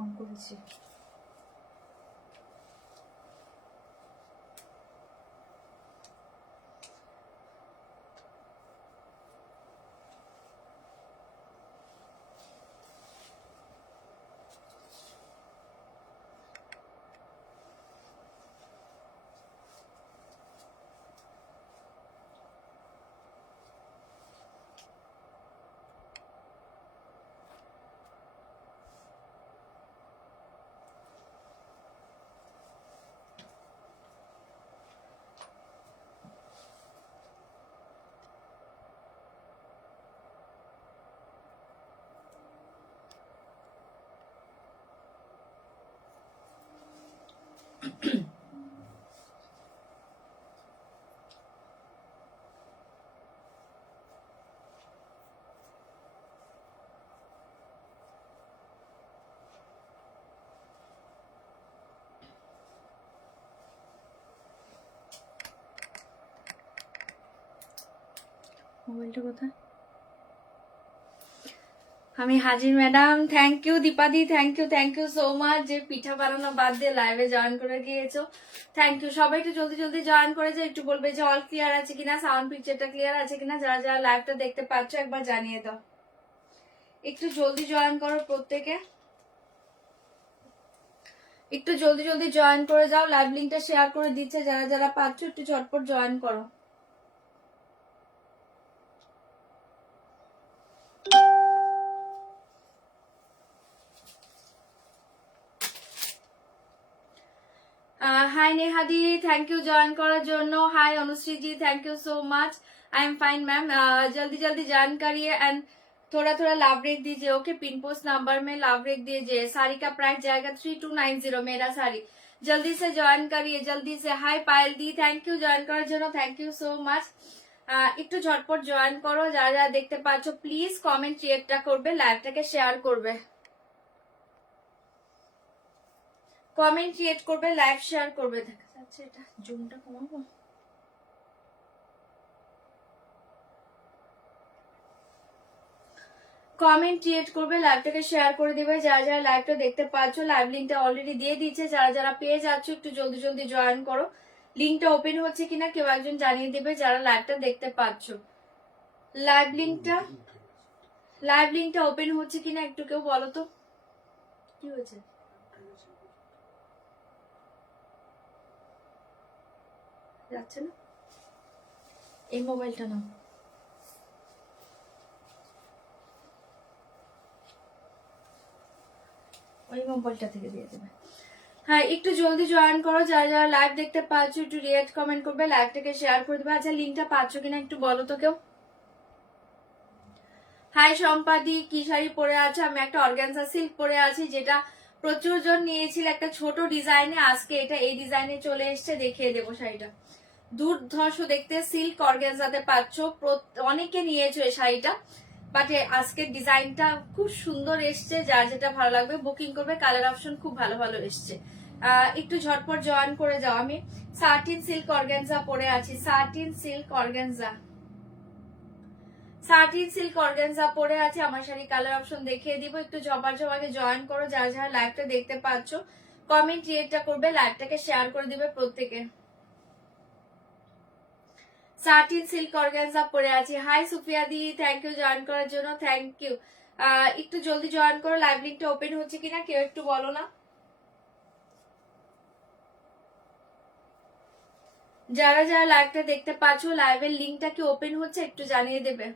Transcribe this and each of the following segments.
On করেছি। মোবাইলটা কোথায়? আমি হাজির ম্যাডাম। থ্যাংক ইউ দীপাদি, থ্যাংক ইউ সো মাচ যে পিঠা বানানো বাদ দিয়ে লাইভে জয়েন করে গিয়েছো। Thank you. সবাই একটু জলদি জলদি জয়েন করে যে একটু বলবে যে অল ক্লিয়ার আছে কিনা, সাউন্ড পিকচারটা ক্লিয়ার আছে কিনা, যারা যারা লাইভটা দেখতে পাচ্ছ একবার জানিয়ে দাও। একটু জলদি জয়েন করো প্রত্যেকে, একটু জলদি জলদি জয়েন করে যাও। লাইভ লিঙ্কটা শেয়ার করে দিচ্ছে, যারা যারা পাচ্ছ একটু ঝটপট জয়েন করো। হাই নেহাদি, থ্যাংক ইউ জয়েন করার জন্য। Hi Anushree ji, thank you so much. I am fine ma'am. जल्दी जल्दी ज्वाइन करिए एंड थोड़ा थोड़ा लाभ रेख दीजिए। ओके, पिन पोस्ट नंबर में लाभ रेख दीजिए। साड़ी का प्राइस जाएगा 3290 मेरा साड़ी। जल्दी से ज्वाइन करिए, जल्दी से। हाय पायल दी, थैंक यू জয়েন করার জন্য, থ্যাংক ইউ সো মাচ। একটু ঝটপট জয়েন করো, যারা যারা দেখতে পাচ্ছ প্লিজ কমেন্ট রিয়েক্টটা করবে, লাইভটাকে শেয়ার করবে, কমেন্ট ক্রিয়েট করবে, লাইভ শেয়ার করবে। দেখা যাচ্ছে এটা জুমটা কমাবো। কমেন্ট ক্রিয়েট করবে, লাইভটাকে শেয়ার করে দিবে। যারা যারা লাইভটা দেখতে পাচ্ছ লাইভ লিঙ্কটা অলরেডি দিয়ে দিচ্ছে, যারা যারা পেয়ে যাচ্ছ একটু জলদি জলদি জয়েন করো। লিঙ্কটা ওপেন হচ্ছে কিনা কেউ একজন জানিয়ে দিবে যারা লাইভটা দেখতে পাচ্ছ। লাইভ লিঙ্কটা ওপেন হচ্ছে কিনা একটু কেউ বলো তো। কি হয়েছে? যাচ্ছে না, এই মোবাইলটা নাও। ওই মোবাইলটা থেকে দিয়ে দেবে। হ্যাঁ, একটু জলদি জয়েন করো, যারা যারা লাইভ দেখতে পাচ্ছ একটু রিয়েক্ট কমেন্ট করবে, লাইভটাকে শেয়ার করে দেবে। আচ্ছা, লিঙ্কটা পাচ্ছ কিনা একটু বলো তো কেউ। হাই সম্পাদি, কি শাড়ি পরে আছে? আমি একটা অর্গানজা সিল্ক পরে আছি, যেটা প্রচুর জন নিয়েছিল একটা ছোট ডিজাইনে। আজকে এটা এই ডিজাইনে চলে এসছে, দেখিয়ে দেবো শাড়িটা। দুর্ধর্ষ দেখতে, সিল্ক অর্গানজাতে পাচ্ছ। অনেকে নিয়েছো এই শাড়িটা, বাট আজকের ডিজাইনটা খুব সুন্দর এসছে। যার যেটা ভালো লাগবে বুকিং করবে, কালার অপশন খুব ভালো ভালো এসছে। একটু ঝটপট জয়েন করে যাও। আমি সাটিন সিল্ক অর্গানজা পরে আছি, সাটিন সিল্ক অর্গানজা পরে আছে। আমার শাড়ি কালার অপশন দেখিয়ে দিব, একটু ঝপাঝপাকে জয়েন করো। যারা যারা লাইভটা দেখতে পাচ্ছ কমেন্ট রিয়েক্টটা করবে, লাইভটাকে শেয়ার করে দিবে প্রত্যেকে। সাটিন সিল্ক অর্গানজা পরে আছি। হাই সুফিয়া দি, থ্যাংক ইউ জয়েন করার জন্য, থ্যাংক ইউ। একটু জলদি জয়েন করো, লাইভ লিঙ্কটা ওপেন হচ্ছে কিনা কেউ একটু বলো না। যারা যারা লাইভটা দেখতে পাচ্ছ লাইভের লিঙ্কটা কি ওপেন হচ্ছে একটু জানিয়ে দেবে।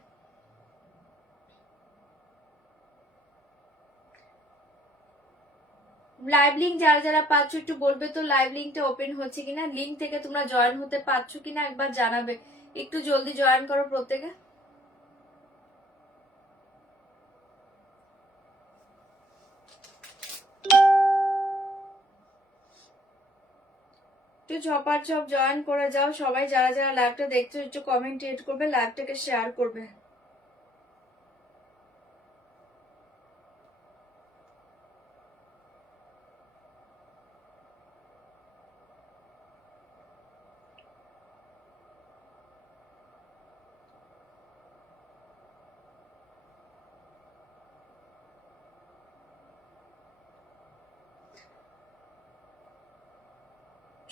লাইভ লিঙ্ক যারা যারা পাচ্ছ একটু বলবে তো লাইভ লিঙ্কটা ওপেন হচ্ছে কিনা, লিঙ্ক থেকে তোমরা জয়েন হতে পারছো কিনা একবার জানাবে। একটু জলদি জয়েন করো প্রত্যেকে। একটু ঝপাঝপ জয়েন করে যাও সবাই, যারা যারা লাইভটা দেখছো একটু কমেন্ট ক্রিয়েট করবে, লাইভটাকে শেয়ার করবে।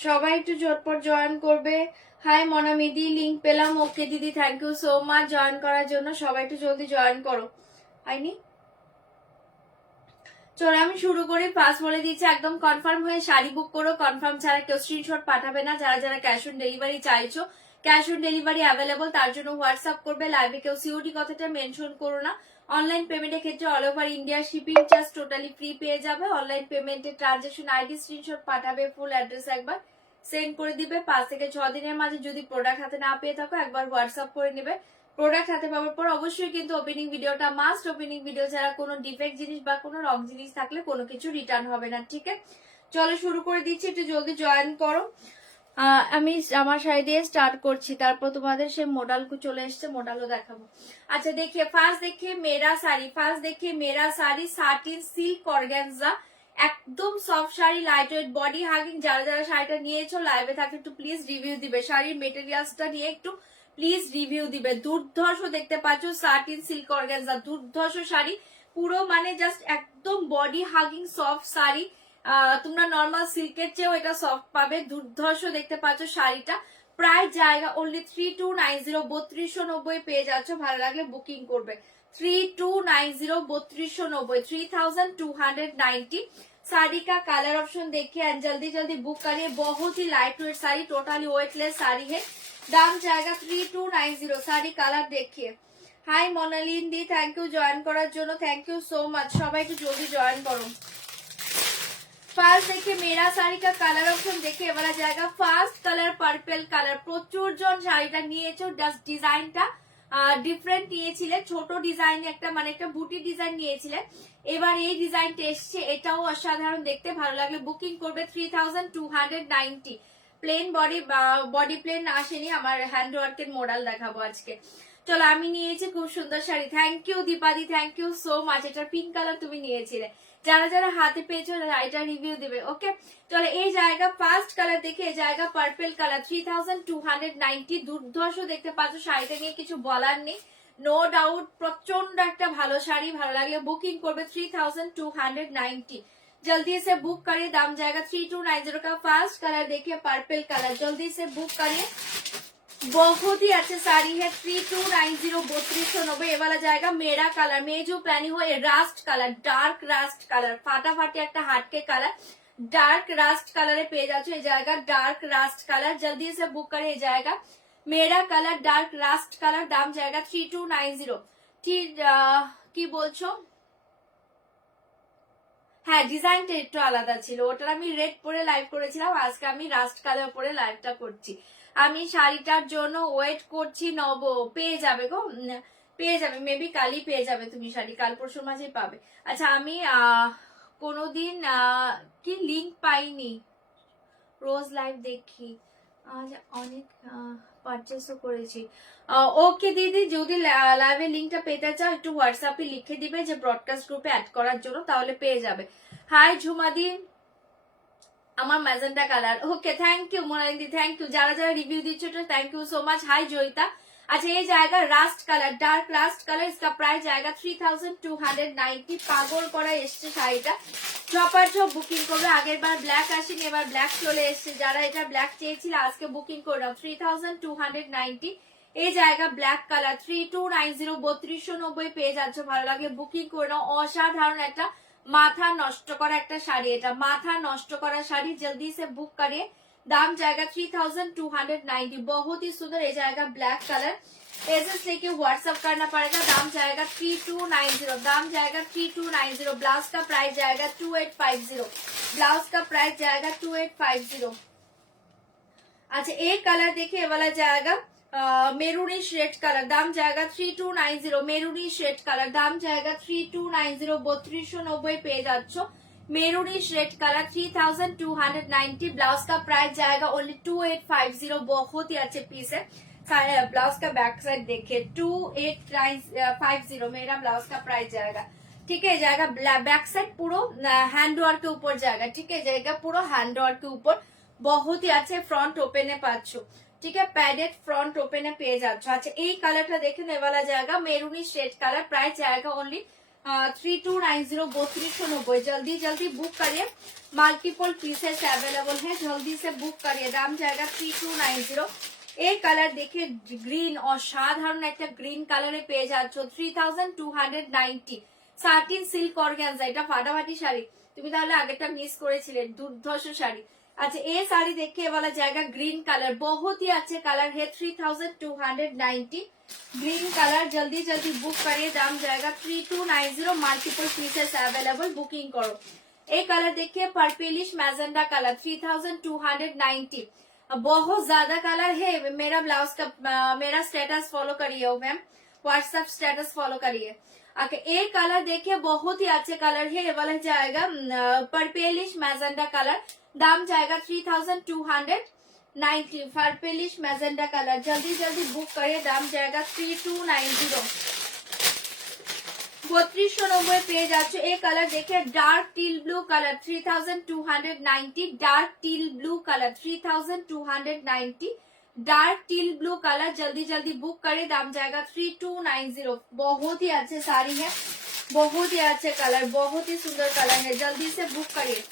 সবাই একটু ঝটপট জয়েন করবে। হাই মনামিদি, লিংক পেলাম। ওকে দিদি, thank you so much join করার জন্য। সবাই একটু জলদি জয়েন করো। হয়নি? চলো আমি শুরু করি। ফার্স্ট বলে দিচ্ছি, একদম কনফার্ম হয়ে শাড়ি বুক করো। কনফার্ম ছাড়া কেউ স্ক্রিনশট পাঠাবে না। যারা যারা ক্যাশ অন ডেলিভারি চাইছো, ক্যাশ অন ডেলিভারি অ্যাভেলেবল, তার জন্য হোয়াটসঅ্যাপ করবে। লাইভে কেউ সিওডি কথাটা মেনশন করো না। অনলাইন পেমেন্টের ক্ষেত্রে all over India shipping charge totally free পেয়ে যাবে। অনলাইন পেমেন্টের ট্রানজাকশন আইডি স্ক্রিনশট পাঠাবে, ফুল অ্যাড্রেস একবার সেন্ড করে দিবে। 5 থেকে 6 দিনের মাঝে যদি প্রোডাক্ট হাতে না পেয়ে থাকো একবার হোয়াটসঅ্যাপ করে নেবে। প্রোডাক্ট হাতে পাওয়ার পর অবশ্যই কিন্তু ওপেনিং ভিডিওটা মাস্ট। ওপেনিং ভিডিও ছাড়া কোনো ডিফেক্ট জিনিস বা কোনো রং জিনিস থাকলে কোনো কিছু রিটার্ন হবে না, ঠিক আছে? চলো শুরু করে দিচ্ছি, একটু জলদি জয়েন করো। আমি আমার শাড়ি দিয়ে স্টার্ট করছি, তারপর তোমাদের সেই মডেলকু চলে এসছে, মডেলও দেখাবো। আচ্ছা দেখিয়ে ফার্স্ট দেখিয়ে মেরা শাড়ি। ফার্স্ট দেখিয়ে মেরা শাড়ি, সাটিন সিল্ক অর্গানজা, একদম soft sari, light weight, body hugging. যারা যারা শাড়িটা নিয়েছো লাইভে থাকে একটু প্লিজ রিভিউ দিবে। শাড়ির মেটেরিয়ালসটা নিয়ে একটু প্লিজ রিভিউ দিবে। দুর্ধর্ষ দেখতে পাচ্ছ, সাটিন সিল্ক অর্গানজা, দুর্ধর্ষ শাড়ি পুরো, মানে জাস্ট একদম বডি হাগিং সফট শাড়ি। তোমরা নর্মাল সিল্কের চেয়েও এটা সফট পাবে। দুর্ধর্ষ দেখতে পাচ্ছ শাড়িটা। প্রায় জায়গা অনলি 3290, 3290 পেয়ে যাচ্ছ। ভালো লাগলে বুকিং করবে। 3290, 3290, 3290 साड़ी का कलर ऑप्शन देखिए एंड जल्दी जल्दी बुक करिए। बहुत ही light weight sari, totally weightless sari है। दाम जाएगा 3290। साड़ी कलर देखिए। हाय मोनालिन दी, थैंक यू জয়েন করার জন্য, থ্যাংক ইউ সো মাচ। সবাই একটু জলদি জয়েন করো। ফার্স্ট देखिए मेरा साड़ी का कलर ऑप्शन देखिए, এবার জায়গা ফার্স্ট কালার পার্পল কালার। প্রচুর জন শাড়িটা নিয়েছো, জাস্ট ডিজাইনটা ডিফারেন্ট নিয়েছিলে। ছোট ডিজাইন একটা, মানে একটা বুটি ডিজাইন নিয়েছিলে। এবার এই ডিজাইনটা এসছে, এটাও অসাধারণ দেখতে। ভালো লাগলে বুকিং করবে। 3290 প্লেন বডি, বডি প্লেন আসেনি। আমার হ্যান্ড ওয়ার্কের মডেল দেখাবো আজকে। চলো আমি নিয়েছি খুব সুন্দর শাড়ি। থ্যাংক ইউ দীপাদি, থ্যাংক ইউ সো মাচ। এটা পিঙ্ক কালার তুমি নিয়েছিলে। যারা যারা হাতে পেয়েছো এটা রিভিউ দিবে। ওকে চলো এই জায়গা ফার্স্ট কালার দেখে, এই জায়গা পার্পল কালার। 3290 দুর্ধর্ষ দেখতে পাচ্ছ। শাড়িটা নিয়ে কিছু বলার নেই, নো ডাউট প্রচন্ড একটা ভালো শাড়ি। ভালো লাগলে বুকিং করবে। 3290 जल्दी से बुक करिए। दाम जाएगा 3290 का। फास्ट कलर देखिए पर्पल कलर, जल्दी से बुक करिए। बहुत ही अच्छे साड़ी है। 3290, 3290 ये वाला जाएगा। मेरा कलर मैं जो पहनी हुई rust colour, dark rust colour, फाटाफाटी एक हाट के कलर, डार्क रास्ट कलर पे जाएगा। डार्क रास्ट कलर जल्दी से बुक करे जाएगा। मेरा कलर डार्क रास्ट कलर। दाम जाएगा 3290। ঠিক কি বলছো? হ্যাঁ ডিজাইনটা একটু আলাদা ছিল, ওটার আমি রেড পরে লাইভ করেছিলাম, আজকে আমি রাস্ট কালার পরে লাইভটা করছি। আমি শাড়িটার জন্য ওয়েট করছি। নব পেয়ে যাবে গো, পেয়ে যাবে, মেবি কালই পেয়ে যাবে তুমি শাড়ি, কাল পরশুর মাঝে পাবে। আচ্ছা আমি কোনোদিন কি লিংক পাইনি, রোজ লাইভ দেখি, আজ অনেক পারচেসও করেছি। ওকে দিদি, যদি লাইভের লিঙ্কটা পেতে চাও একটু হোয়াটসঅ্যাপে লিখে দিবে যে ব্রডকাস্ট গ্রুপে অ্যাড করার জন্য, তাহলে পেয়ে যাবে। হাই ঝুমাদি, আমার magenta colour. Okay thank you মোনালিদি, থ্যাংক ইউ। যারা যারা রিভিউ দিচ্ছ thank you so much. Hi Joyita. अच्छा ये जाएगा rust colour, dark rust colour. इसका प्राइस जाएगा 3290। পাগল করা এসছে শাড়িটা, চপার চপ বুকিং করবে। আগের বার ব্ল্যাক আসেনি, এবার ব্ল্যাক চলে এসছে। যারা এটা ব্ল্যাক চেয়েছিল আজকে বুকিং করে নাও। 3290 এই জায়গা ব্ল্যাক কালার। 3290, 3290 পেয়ে যাচ্ছ। ভালো লাগলে বুকিং করে নাও। অসাধারণ একটা মাথা নষ্ট করা একটা শাড়ি, এটা মাথা নষ্ট করা শাড়ি। জলদি সে বুক করিয়ে। दाम जाएगा 3290। बहुत ही सुंदर ये जाएगा ब्लैक कलर। एसेस लेके व्हाट्सएप करना पड़ेगा। दाम जाएगा 3290। दाम जाएगा 3290। ब्लाउज का प्राइस जाएगा 2850। ब्लाउज का प्राइस जाएगा 2850। अच्छा एक कलर देखिए, ये वाला जाएगा मेरूनिश रेड कलर। दाम जाएगा 3290। मेरूनिश रेड कलर दाम जाएगा 3290। 3290 पे जाच्छो। Maroonish red colour 3290। ब्लाउज का प्राइस जाएगा ओनली 2850। बहुत ही अच्छे पीस है। ब्लाउज का बैक साइड देखिए 2850 मेरा ब्लाउज का प्राइस जाएगा। ठीक है जाएगा बैक साइड पूरा हैंड वर्क के ऊपर जाएगा। ठीक है जाएगा पूरा हैंड वर्क के ऊपर। बहुत ही अच्छे फ्रंट ओपन है पाच्छो। ठीक है पैडेड फ्रंट ओपन है पेज अच्छा। अच्छा এই কালারটা দেখুন, এ वाला जाएगा मेरूनिश रेड कलर। प्राइस जाएगा ओनली 3290 3290 जल्दी जल्दी बुक करिए, मल्टीपल पीसेस अवेलेबल है, जल्दी से बुक करिए। दाम जाएगा 3290। एक कलर देखिए ग्रीन, অসাধারণ একটা গ্রিন কালারে পেয়ে যাচ্ছ 3290। সাটিন সিল্ক অর্গানজা, এটা ফাটাফাটি শাড়ি, তুমি তাহলে আগেরটা মিস করেছিলে, দুর্ধর্ষ শাড়ি। अच्छा ये साड़ी देखिए वाला जाएगा ग्रीन कलर, बहुत ही अच्छे कलर है, 3290 ग्रीन कलर। जल्दी जल्दी बुक करिए, दाम जाएगा 3290, मल्टीपल पीसेस अवेलेबल, बुकिंग करो। एक कलर देखिए पर्पलिश मैजेंडा कलर 3290, बहुत ज्यादा कलर है। मेरा ब्लाउज का मेरा स्टेटस फॉलो करिए मैम, व्हाट्सएप स्टेटस फॉलो करिए। ओके एक कलर देखिए बहुत ही अच्छे कलर है, ये वाला जाएगा पर्पलिश मैजेंडा कलर, दाम जाएगा 3290। पर्पलिश मैजेंडा कलर जल्दी जल्दी बुक करिए, दाम जाएगा 3290। 3290 পেয়ে যাচ্ছে। এই কালার দেখে dark teal blue colour 3290, dark teal blue colour 3290, dark teal blue colour. जल्दी जल्दी बुक करें, दाम जाएगा 3290। बहुत ही अच्छे साड़ी है, बहुत ही अच्छे कलर, बहुत ही सुंदर कलर है, जल्दी से बुक करिए,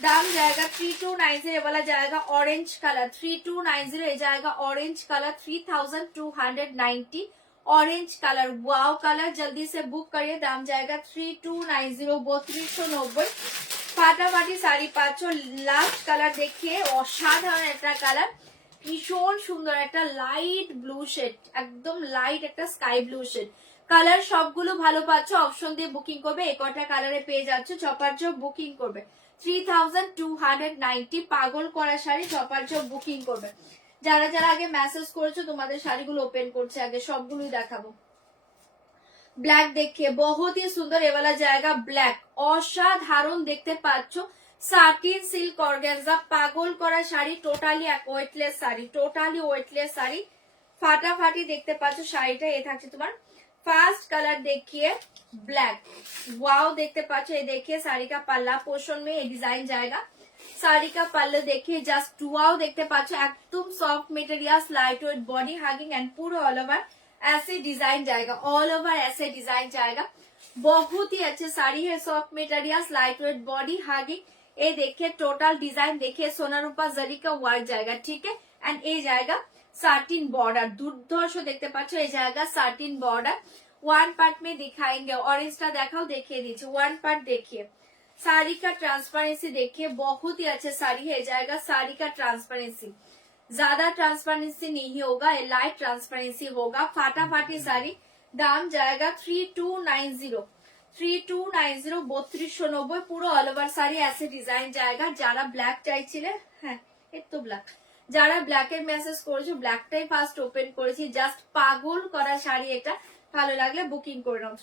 दाम जाएगा 3290। वाला जाएगा ऑरेंज कलर 3290, ये जाएगा orange colour 3290, orange colour wow colour. जल्दी से बुक करिए, दाम जाएगा 3290 3290। फाटाफाटी শাড়ি পাচ্ছ। লাস্ট কালার দেখিয়ে অসাধারণ একটা কালার, ভীষণ সুন্দর একটা লাইট ব্লু শেড, একদম লাইট একটা স্কাই ব্লু শেড কালার। সবগুলো ভালো পাচ্ছ, অপশন দিয়ে বুকিং করবে, এই কটা কালারে পেয়ে যাচ্ছ, চপারজো বুকিং করবে 3290। পাগল করা শাড়ি, চপারজো বুকিং করবে। যারা যারা আগে মেসেজ করেছো তোমাদের শাড়িগুলো ওপেন করছে, আগে সবগুলোই দেখাবো। ব্ল্যাক देखिए बहुत ही सुंदर, ये वाला जाएगा ब्लैक, অসাধারণ দেখতে পাচ্ছ, সাটিন সিল্ক অর্গানজা, পাগল করা sari, totally weightless sari, totally weightless sari, ফাটাফাটি দেখতে পাচ্ছ শাড়িটা। এ থাকছে তোমার ফার্স্ট কালার देखिए ब्लैक, वाओ देखते पाচ্ছ। ये देखिए साड़ी का पल्ला पोर्शन में ये डिजाइन जाएगा, साड़ी का पल्लू देखिए जस्ट वाओ देखते पाচ্ছ, एकदम soft material, light weight, body hugging and पूरा ऑल ओवर ऐसे डिजाइन जाएगा, ऑल ओवर ऐसे डिजाइन जाएगा। बहुत ही अच्छे साड़ी है, soft material, light weight, body hugging. ये देखिए टोटल डिजाइन देखिए, सोना रूपा जरी का वर्क जाएगा, ठीक है। एंड ये जाएगा साटिन बॉर्डर, दुर्धर्ष देखते पाচ্ছ, ये जाएगा साटिन बॉर्डर। वन पार्ट में दिखाएंगे, ऑरेंजটা দেখাও, দেখিয়ে দিচ্ছি। वन पार्ट देखिए, साड़ी का ट्रांसपेरेंसी देखिए, बहुत ही अच्छे साड़ी है, जाएगा साड़ी का ट्रांसपेरेंसी, ज्यादा ट्रांसपेरेंसी नहीं होगा, ये लाइट ट्रांसपेरेंसी होगा। फाटाफाटी साड़ी, दाम जाएगा 3290 3290 3290। পুরো অল ওভার শাড়ি ऐसे ডিজাইন जाएगा। যারা ব্ল্যাক চাইছিলে, হ্যাঁ এই তো ব্ল্যাক, যারা ব্ল্যাকের মেসেজ করেছো, ব্ল্যাকটাই ফার্স্ট ওপেন করেছি, জাস্ট পাগল করা শাড়ি এটা, ভালো লাগলে বুকিং করে নাও।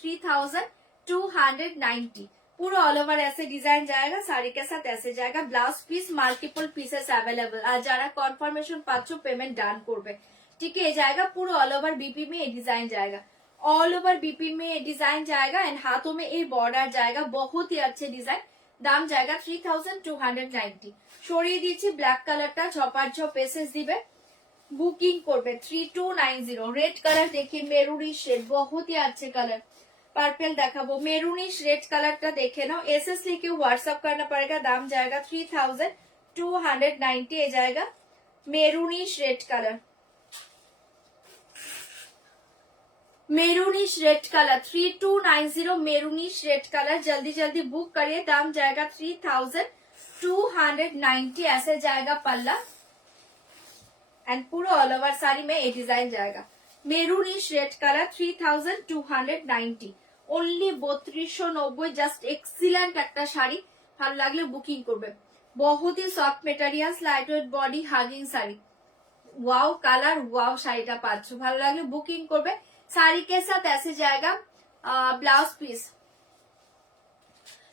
3290 पूरा ऑल ओवर ऐसे डिजाइन जाएगा, साड़ी के साथ ऐसे जाएगा, blouse piece multiple pieces available. আর যারা কনফার্মেশন পাচ্ছ পেমেন্ট ডান করবে, ठीक है। जाएगा पूरा ऑल ओवर बीपी में ये डिजाइन जाएगा, ऑल ओवर बीपी में ये डिजाइन जाएगा, एंड हाथों में ये बॉर्डर जाएगा, बहुत ही अच्छे डिजाइन। दाम जाएगा 3290। সরিয়ে দিচ্ছি ব্ল্যাক কালারটা, ছপার ছপ এসএস দিবে, বুকিং করবে 3290। रेड कलर देखिए मेरूनी शेड, बहुत ही अच्छे कलर। पर्पल देखाबो, मेरूनिश रेड कलर टा देखे ना, एसएस लिखे व्हाट्सएप करना पड़ेगा, दाम जाएगा 3290। ये जाएगा maroonish red colour, maroonish red colour 3290 maroonish red colour. जल्दी जल्दी बुक करिए, दाम जाएगा 3290। ऐसे जाएगा पल्ला, एंड पूरा ऑल ओवर साड़ी में ये डिजाइन जाएगा, maroonish red colour 3290 only 3290। Just excellent একটা শাড়ি, ভালো লাগলে বুকিং করবে। बहुत ही soft materials, light weight, body hugging sari, wow colour, wow শাড়িটা পাচ্ছ, ভালো লাগলে বুকিং করবে। साड़ी के साथ ऐसे जाएगा ब्लाउज पीस,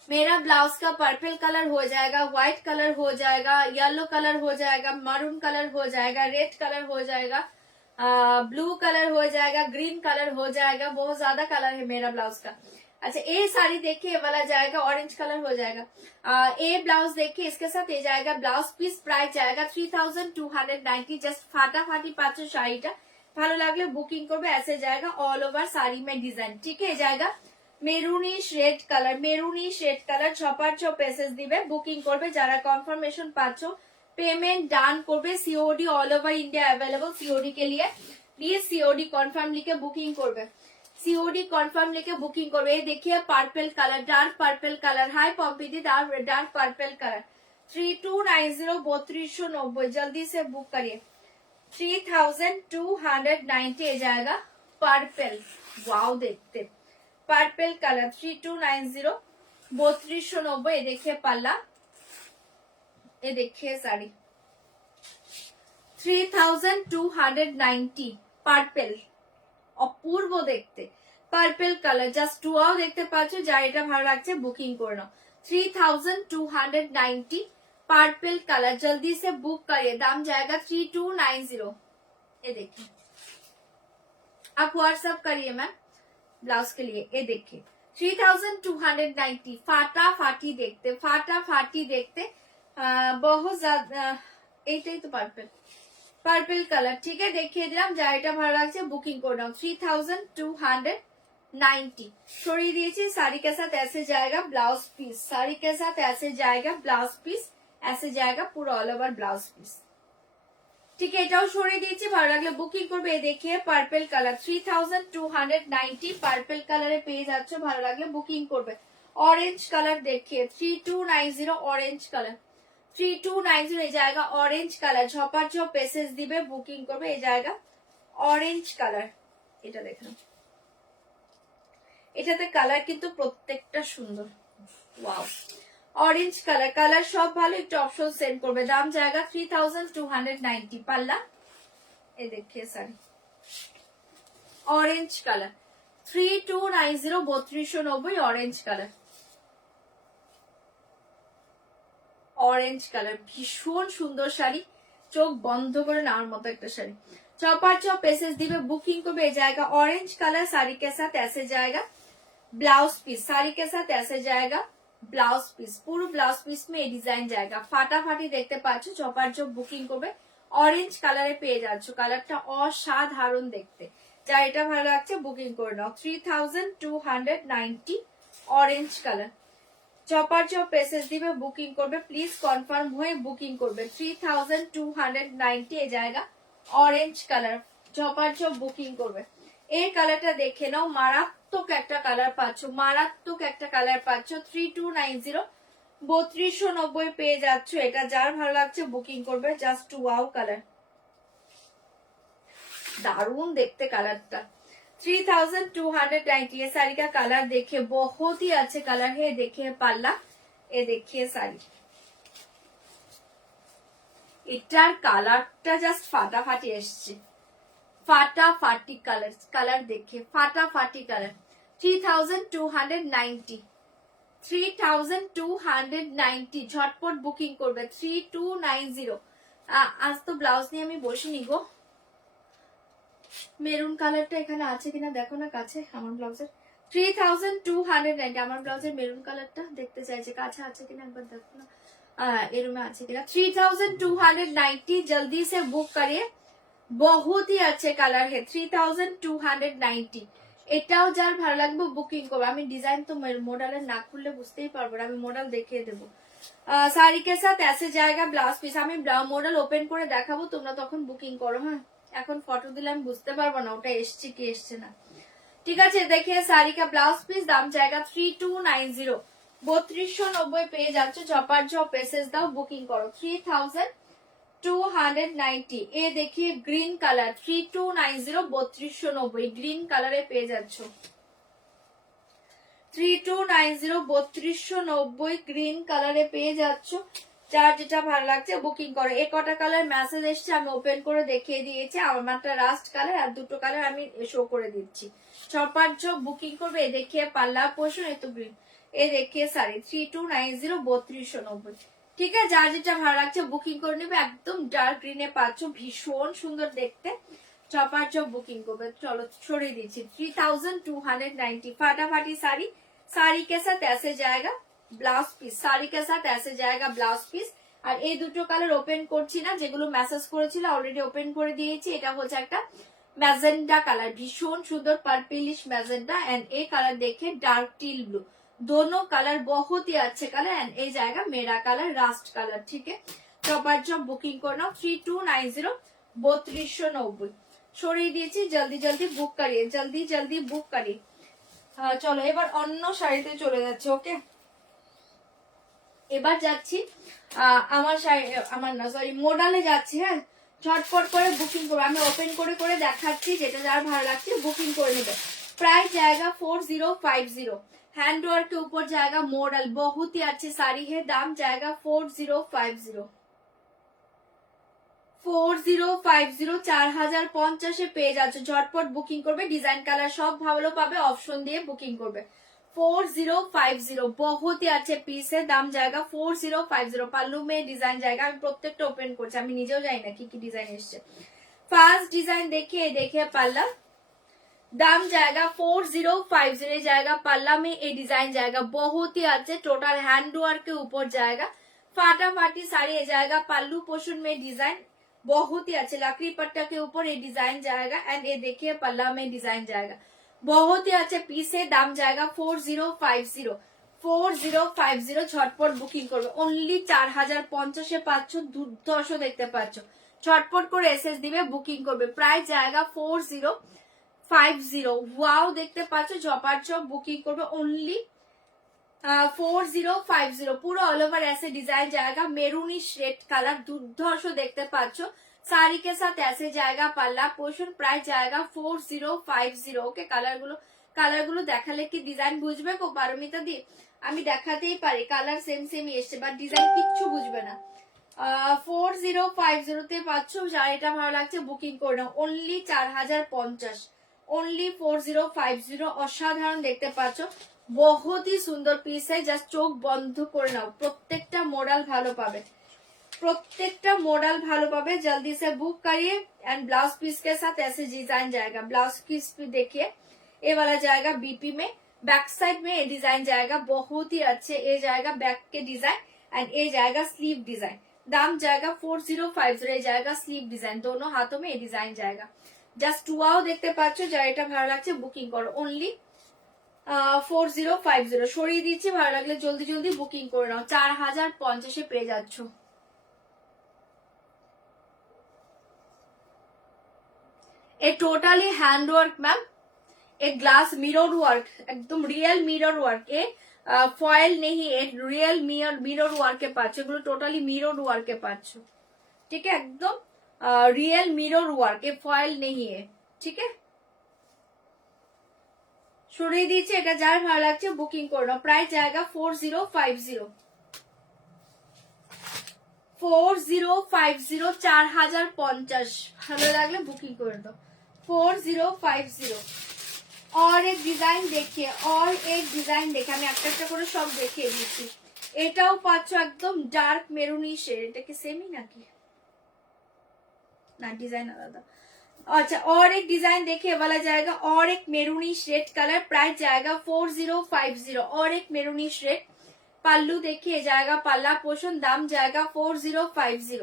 मेरा ब्लाउज का पर्पल कलर हो जाएगा, व्हाइट कलर हो जाएगा, येलो कलर हो जाएगा, मरून कलर हो जाएगा, रेड कलर हो जाएगा, ब्लू कलर हो जाएगा, ग्रीन कलर हो जाएगा, बहुत ज्यादा कलर है मेरा ब्लाउज का। अच्छा ये साड़ी देखिए, ये वाला जाएगा ऑरेंज कलर हो जाएगा। ये ब्लाउज देखिए, इसके साथ ये जाएगा ब्लाउज पीस, प्राइस जाएगा 3290। जस्ट फाटाफाटी पाচ্ছ শাড়িটা, ভালো লাগলে বুকিং করবে। ऐसे जाएगा ऑल ओवर साड़ी में डिजाइन, ठीक है। जाएगा maroonish red colour, maroonish red colour, ছপার ছপ পেসেস দিবে, বুকিং করবে। যারা কনফার্মেশন পাচ্ছ पेमेंट डान করবে, COD all over India available. COD के लिए प्लीज सीओडी कन्फर्म लिखे बुकिंग করবে, सीओडी कन्फर्म लिखे बुकिंग করবে। ये देखिए purple colour, dark purple colour, hi पम्पिदी डार्क पर्पल कलर 3290 3290, जल्दी से बुक करिए। 3290 जाएगा पर्पल, वाओ देखते पर्पल कलर 3290 3290। ये देखिए पल्ला, ये देखिए साड़ी 3290 পার্পেল, অপূর্ব দেখতে পার্পেল কালার, জাস্ট টুয়াও দেখতে পাচ্ছ। যার এটা ভালো লাগছে বুকিং করে নাও। 3290 পার্পেল कलर, जल्दी से बुक करिए, दाम जाएगा 3290। ये देखिए आप व्हाट्सएप करिए मैम ब्लाउज के लिए। ये देखिए 3290 फाटा फाटी देखते, फाटा फाटी देखते बहुत ज्यादा। এইটাই তো পার্পল, পার্পল কালার, ঠিক আছে দেখিয়ে দিলাম। যা এটা ভালো লাগছে বুকিং করে নাও। 3290 সরিয়ে দিয়েছি। साड़ी के साथ ऐसे जाएगा ब्लाउज पीस, साड़ी के साथ ऐसे जाएगा ब्लाउज पीस, ऐसे जाएगा पूरा ऑल ओवर ब्लाउज पीस। ठीक है এটাও সরিয়ে দিয়েছি। ভালো লাগলে বুকিং করবে। এই দেখিয়ে পার্পল কালার 3290 পার্পল কালারে পেয়ে যাচ্ছে। ভালো লাগলে বুকিং করবে। ऑरेंज कलर देखिए 3290 ऑरेंज कलर 3290 এই জায়গা অরেঞ্জ কালার, ঝপার ঝপ পেসেস দিবে, বুকিং করবে। এই জায়গা অরেঞ্জ কালার, এটা দেখুন, এটাতে কালার কিন্তু প্রত্যেকটা সুন্দর, ওয়াও অরেঞ্জ কালার। কালার সব ভালো, একটু অপশন সেন্ড করবে। দাম জায়গা 3290 পাল্লা। এই দেখিয়ে sari orange colour 3290 3290 orange colour, orange colour ভীষণ সুন্দর শাড়ি, চোখ বন্ধ করে নেওয়ার মতো একটা শাড়ি। চপার চপ পেসেস দিবে, বুকিং করবে। এই জায়গা ऑरेंज कलर, साड़ी के साथ ऐसे जाएगा ब्लाउज पीस, साड़ी के साथ ऐसे जाएगा ब्लाउज पीस, পুরো ব্লাউজ পিস में এই ডিজাইন জায়গা ফাটাফাটি দেখতে পাচ্ছ। চপার চপ বুকিং করবে। অরেঞ্জ কালারে পেয়ে যাচ্ছ, কালারটা অসাধারণ দেখতে। যার এটা ভালো লাগছে বুকিং করে নাও। 3290 অরেঞ্জ কালার, চপার চপ পেসেস দিবে, বুকিং করবে। প্লিজ কনফার্ম হয়ে বুকিং করবে। 3290 এই জায়গা orange colour, chopper chop booking করবে। এই কালারটা দেখে নাও, মারাত্মক একটা কালার পাচ্ছ, মারাত্মক একটা কালার পাচ্ছ। 3290 3290 পেয়ে যাচ্ছ। এটা যার ভালো লাগছে বুকিং করবে। জাস্ট ওয়াও কালার, দারুণ দেখতে কালারটা। 3290 ये साड़ी का कलर देखिए बहुत ही अच्छे कलर है। देखिए पल्ला, ये देखिए साड़ी, এটার কালারটা জাস্ট ফাটাফাটি এসছে, ফাটাফাটি কালার। কালার দেখে ফাটাফাটি কালার। 3290 3290 ঝটপট বুকিং করবে। 3290। আজ তো ব্লাউজ নিয়ে আমি বসিনি গো, মেরুন কালারটা এখানে আছে কিনা দেখো না কাছে আমার ব্লাউজের। 3290 আমার ব্লাউজের মেরুন কালারটা দেখতে চাইছে, কাছে আছে কিনা একবার দেখো না, এরুমে আছে কিনা। 3290 जल्दी से बुक करिए, बहुत ही अच्छे कलर है। 3290 এটাও যার ভালো লাগবে বুকিং করবে। আমি ডিজাইন তো মডেলের না খুললে বুঝতেই পারবো না, আমি মডেল দেখিয়ে দেবো। শাড়ি কে সাথ ऐसे जाएगा ব্লাউজ পিস, আমি মডেল ওপেন করে দেখাবো, তোমরা তখন বুকিং করো। হ্যাঁ এখন ফটো দিলে আমি বুঝতে পারবো না ওটা এসছে কি এসছে না। ঠিক আছে দেখিয়ে শাড়ি কা ব্লাউজ পিস, দাম জায়গা 3290 3290 পেয়ে যাচ্ছ। ঝপার ঝপ পেসেস দাও, বুকিং করো। 3290। এ দেখিয়ে গ্রিন কালার 3290 3290 গ্রিন কালারে পেয়ে যাচ্ছ। 3290 3290 গ্রিন কালারে পেয়ে যাচ্ছ। যার যেটা ভালো লাগছে বুকিং করো। এ কটা কালার মেসেজ এসছে, আমি ওপেন করে দেখিয়ে দিয়েছি। আমারটা রাস্ট কালার আর দুটো কালার আমি শো করে দিচ্ছি। ছপার ঝপ বুকিং করবে। এ দেখিয়ে পাল্লা পোষণ, এ তো গ্রিন। এ দেখিয়ে শাড়ি 3290 3290। ঠিক আছে যার যেটা ভালো লাগছে বুকিং করে নেবে। একদম ডার্ক গ্রিনে পাচ্ছ, ভীষণ সুন্দর দেখতে। ছপার ঝপ বুকিং করবে। চলো সরিয়ে দিচ্ছি। 3290 ফাটাফাটি শাড়ি, শাড়ি के साथ ऐसे जाएगा ব্লাউজ পিস, শাড়ি के साथ ऐसे जाएगा ব্লাউজ পিস। আর এই দুটো কালার ওপেন করছি না, যেগুলো মেসেজ করেছিল অলরেডি ওপেন করে দিয়েছি। এটা হচ্ছে একটা मैजेंडा कलर, भीषण सुंदर पर्पलिश मैजेंडा एंड ये कलर देखे डार्क टील ब्लू, दोनों कलर बहुत ही अच्छे कलर एंड ये जाएगा मेरा कलर रास्ट कलर। ठीक है, चपार चप बुकिंग करना 3290 3290 সরিয়ে দিয়েছি। জলদি জলদি বুক করিয়ে, জলদি জলদি বুক করিয়ে। চলো এবার অন্য শাড়িতে চলে যাচ্ছে। ওকে, এবার যাচ্ছি আমার শাড়ি, আমার না সরি মোডালে যাচ্ছি। হ্যাঁ, ঝটপট করে বুকিং করবো, আমি ওপেন করে করে দেখাচ্ছি, যেটা যার ভালো লাগছে বুকিং করে নেবে। प्राइस जाएगा 4050, हैंडवर्क के ऊपर जाएगा मॉडल, बहुत ही अच्छी साड़ी है। दाम जाएगा 4050 4050 4050 পেয়ে যাচ্ছে। ঝটপট বুকিং করবে, ডিজাইন কালার সব ভালো পাবে, অপশন দিয়ে বুকিং করবে। 4050 बहुत ही अच्छे पीस है। दाम जाएगा 4050। পাল্লু में ডিজাইন जाएगा, আমি প্রত্যেকটা ওপেন করছি, আমি নিজেও জানি না কি কি ডিজাইন এসছে। ফার্স্ট ডিজাইন देखिए, देखिए पल्ला, दाम जाएगा 4050 जाएगा। पल्ला में ये डिजाइन जाएगा, बहुत ही अच्छे, टोटल हैंडवर्क के ऊपर जाएगा, फाटाफाटी साड़ी जाएगा। पल्लू पोर्शन में डिजाइन बहुत ही अच्छे, लकड़ी पट्टा के ऊपर ये डिजाइन जाएगा एंड ये देखिए पल्ला में डिजाइन जाएगा, बहुत ही अच्छे पीस है। दाम जाएगा 4050 4050। झटपट बुकिंग করবে, অনলি 4050 পাচ্ছ, দুর্ধর্ষ দেখতে পাচ্ছ। ঝটপট করে এসএস দিবে, বুকিং করবে। প্রাইস जाएगा 4050। ওয়াও দেখতে পাচ্ছ, ঝপাঝপ বুকিং করবে, অনলি 4050। পুরো অল ওভার ऐसे डिजाइन जाएगा, मेरूनिश रेड कलर, दुर्धर्ष देखते पाচ্ছ। साड़ी के साथ ऐसे जाएगा पल्ला पोर्शन। प्राइस जाएगा 4050। ओके, কালার গুলো দেখালে কি ডিজাইন বুঝবে কো পারমিতা দি? আমি দেখাতেই পারি, কালার সেম সেমই এসছে, বাট ডিজাইন কিচ্ছু বুঝবে না। 4050 তে পাচ্ছ, যার এটা ভালো লাগছে বুকিং করে নাও, অনলি 4050, অনলি 4050। অসাধারণ দেখতে পাচ্ছ, बहुत ही सुंदर पीस है। জাস্ট চোখ বন্ধ করে নাও, প্রত্যেকটা মডেল ভালো পাবে, प्रत्येकटा मॉडल भालो पावे। जल्दी से बुक करिए एंड ब्लाउज पीस के साथ ऐसे डिजाइन जाएगा। ब्लाउज पीस भी देखिए, ये वाला जाएगा बीपी में, बैक साइड में ये डिजाइन जाएगा, बहुत ही अच्छे। ये जाएगा बैक के डिजाइन एंड ये जाएगा स्लीव डिजाइन। दाम जाएगा 4050, ये जाएगा स्लीव डिजाइन, दोनों हाथों में ये डिजाइन जाएगा। जस्ट वाओ देखते पाচ্ছ, যারা এটা ভালো লাগছে বুকিং করো, অনলি 4050। সরিয়ে দিচ্ছি, ভালো লাগলে জলদি জলদি বুকিং করে নাও, 4050 পেয়ে যাচ্ছ। ए टोटली हैंडवर्क मैम, एक ग्लास मिरर वर्क, एकदम रियल मिरर वर्क, ए फॉयल नहीं, ए रियल मिरर वर्क के पाচ্ছ, এগুলো টোটালি মিরর ওয়ার্কে পাচ্ছ। ठीक है, एकदम रियल मिरर वर्क, ए फॉयल नहीं है। ठीक है, সরিয়ে দিচ্ছি, এটা যার ভালো লাগছে বুকিং করে নাও। প্রাইস जाएगा 4050 4050 4050। ভালো লাগলে বুকিং করে দাও, 4050। और एक डिजाइन देखिए, और एक डिजाइन देखिए, আমি একটা একটা করে সব দেখিয়ে দিচ্ছি। এটাও পাচ্ছ একদম ডার্ক মেরুনিশ, এটা কি সেমই নাকি না, ডিজাइन আলাদা। अच्छा, और एक डिजाइन देखिए वाला जाएगा, और एक मेरूनिश रेड कलर। प्राइस जाएगा 4050, और एक मेरूनिश रेड। पल्लू देखिए जाएगा पल्ला पोर्शन। दाम जाएगा 4050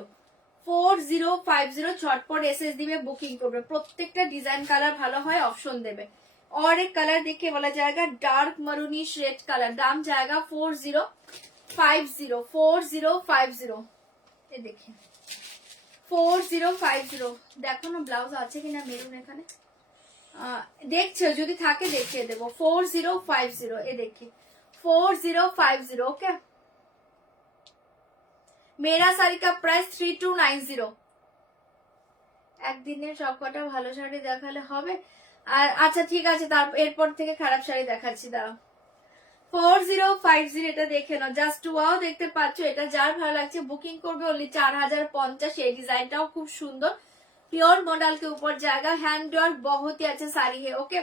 4050। झटपट एसएस दिबे, बुकिंग करबे, प्रत्येकटा डिजाइन कलर भालो হয় অপশন দেবে। और एक कलर देखिए वाला जाएगा डार्क मरूनिश रेड कलर। दाम जाएगा 4050 4050। ये देखिए 4050। দেখো না ব্লাউজ আছে কিনা মেরুন এখানে, দেখছো যদি থাকে দেখিয়ে দেবো। 4050, এ দেখি 4050। ओके, मेरा साड़ी का प्राइस 3290। একদিনে সবকটা ভালো শাড়ি দেখালে হবে। আর আচ্ছা ঠিক আছে, তার এরপর থেকে খারাপ শাড়ি দেখাচ্ছি, দাও। 4050 এটা দেখে নাও, জাস্ট ওয়াও দেখতে পাচ্ছ। এটা যার ভালো লাগছে বুকিং করবে, অনলি 4050। এই ডিজাইনটাও খুব সুন্দর, प्योर मॉडल के ऊपर जाएगा, हैंडवर्क बहुत ही अच्छा साड़ी है। ओके,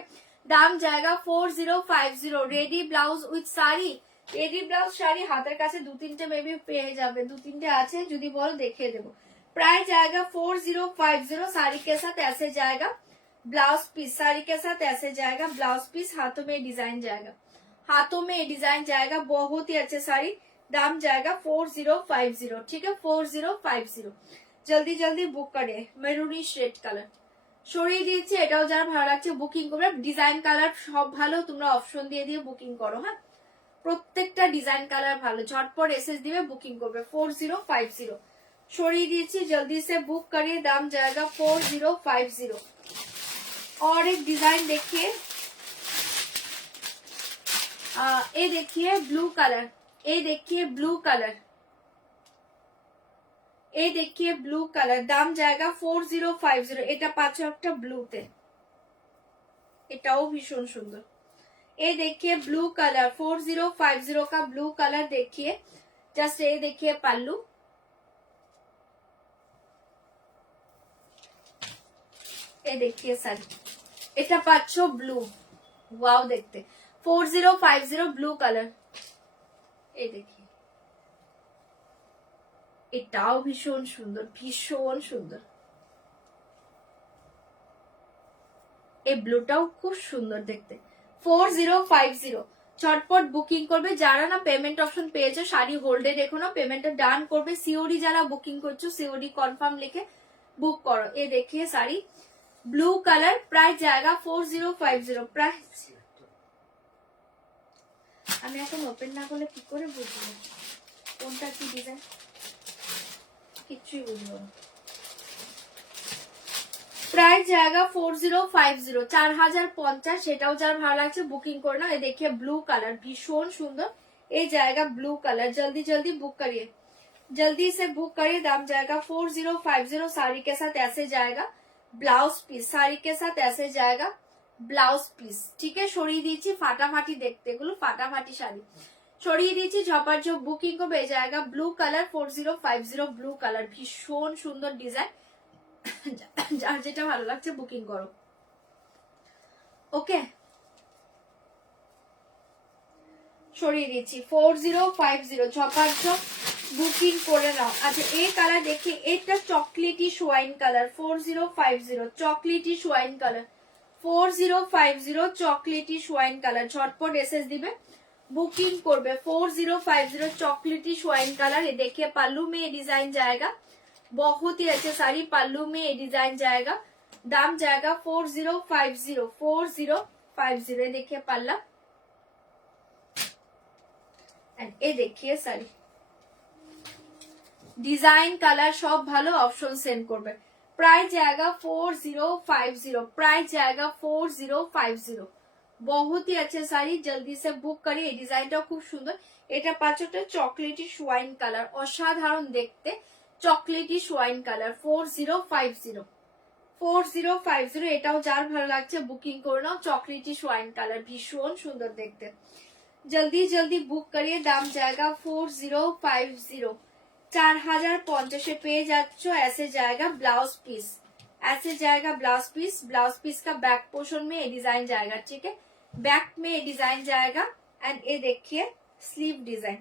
दाम जाएगा 4050। Ready blouse with sari, ready blouse sari হাতের কাছে দু তিনটে মেবি পেয়ে যাবে, দু তিনটে আছে, যদি বল দেখিয়ে দেবো। प्राइस जाएगा 4050। साड़ी के साथ ऐसे जाएगा ब्लाउज पीस, साड़ी के साथ ऐसे जाएगा ब्लाउज पीस, हाथों में डिजाइन जाएगा, हाथों में डिजाइन जाएगा, बहुत ही अच्छे साड़ी। दाम जाएगा 4050। ठीक है, 4050। जल्दी जल्दी बुक करे। मेरूनिश रेड कलर, সরিয়ে দিয়েছি, এটাও যারা ভালো লাগছে বুকিং করবে। ডিজাইন কালার সব ভালো, তোমরা অপশন দিয়ে দিয়ে বুকিং করো। হ্যাঁ, প্রত্যেকটা ডিজাইন কালার ভালো, ঝটপট এসএস দিবে বুকিং করবে। 4050 সরিয়ে दिएছি, जल्दी से बुक करिए, दाम जाएगा 4050। और एक डिजाइन देखिए, ये देखिए ब्लू कलर, ये देखिए ब्लू कलर, ये देखिए ब्लू कलर, दाम जाएगा 4050। এটা পাচ্ছ একটা ব্লুতে, এটাও ভীষণ সুন্দর। ये देखिए ब्लू कलर 4050 का ब्लू कलर देखिए, जस्ट ये देखिए पल्लू, ये देखिए सर, এটা পাচ্ছ ব্লু, ওয়াও দেখতে। 4050 ব্লু কালার, এই দেখি, এটাও ভীষণ সুন্দর, ভীষণ সুন্দর। এই ব্লুটাও খুব সুন্দর দেখতে। 4050 চটপট বুকিং করবে। যারা না পেমেন্ট অপশন পেয়েছো শাড়ি হোল্ডে রেখো না, পেমেন্টটা ডান করবে। সিওডি যারা বুকিং করছো সিওডি কনফার্ম লিখে বুক করো। এ দেখিয়ে শাড়ি ব্লু কালার, প্রাইস জায়গা 4050। প্রাইস আমি এখন ওপেন না করলে কি করে বুঝবো কোনটা কি ডিজাইন, কিচ্ছুই বুঝবো না। প্রাইস জায়গা 4050, 4050। সেটাও যার ভালো লাগছে বুকিং করে না। ये देखिए ब्लू कलर भीषण सुंदर, ये जाएगा ब्लू कलर। जल्दी जल्दी बुक करिए, जल्दी से बुक करिए, दाम जाएगा 4050। साड़ी के साथ ऐसे जाएगा ब्लाउज पीस, साड़ी के साथ ऐसे जाएगा ब्लाउज पीस। ठीक है, সরিয়ে দিয়েছি, ফাটাফাটি দেখতে, এগুলো ফাটাফাটি শাড়ি। সরিয়ে দিয়েছি, ঝপাঝপ বুকিং করবে। जाएगा ब्लू कलर 4050 ব্লু কালার, ভীষণ সুন্দর ডিজাইন। যার যেটা ভালো লাগছে বুকিং করো। ওকে, সরিয়ে দিচ্ছি 4050, ঝপাঝপ বুকিং করে নাও। আচ্ছা, এই কালার দেখি, এটা chocolatey swine colour 4050, chocolatey swine colour 4050, chocolatey swine colour. ঝটপট এসএস দিবে বুকিং করবে। 4050 চকলেटी সোয়াইन कलर। ये देखिए पल्लू में ये डिजाइन जाएगा, बहुत ही अच्छे साड़ी पल्लू में ये डिजाइन जाएगा। दाम जाएगा 4050, 4050। ये देखिए पल्ला, एंड ये देखिए साड़ी, डिजाइन कलर सब भालो, ऑप्शन सेंड करबे। प्राइस जाएगा 4050, प्राइस जाएगा 4050। बहुत ही अच्छे साड़ी, जल्दी से बुक करिए। डिजाइनটা খুব সুন্দর। এটা পাঁচটা চকলেটি সোয়াইন কালার, অসাধারণ দেখতে, চকলেটি সোয়াইন কালার 4050, 4050। এটাও যার ভালো লাগছে বুকিং করে নাও। চকলেটি সোয়াইন কালার ভীষণ সুন্দর দেখতে। जल्दी जल्दी बुक करिए, दाम जाएगा 4050। 4050 পেয়ে যাচ্ছ। ऐसे जाएगा ब्लाउज पीस, ऐसे जाएगा ब्लाउज पीस। ब्लाउज पीस का बैक पोर्शन में ये डिजाइन जाएगा। ठीक है, बैक में ये डिजाइन जाएगा, एंड ये देखिए स्लीव डिजाइन।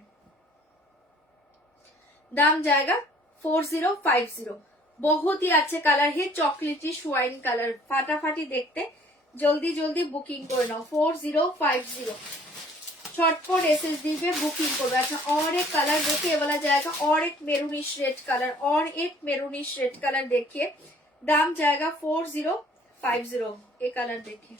दाम जाएगा 4050। बहुत ही अच्छे कलर है, चॉकलेटी स्वाइन कलर, फाटाफाटी देखते। जल्दी जल्दी बुकिंग कर नाओ 4050। शॉर्टकट एसएस दिए बुकिंग करबे। अच्छा, और एक कलर देखिए, ये वाला जाएगा, और एक मेरूनिश रेड कलर, और एक मेरूनिश रेड कलर देखिए। दाम जाएगा 4050। ये कलर देखिए,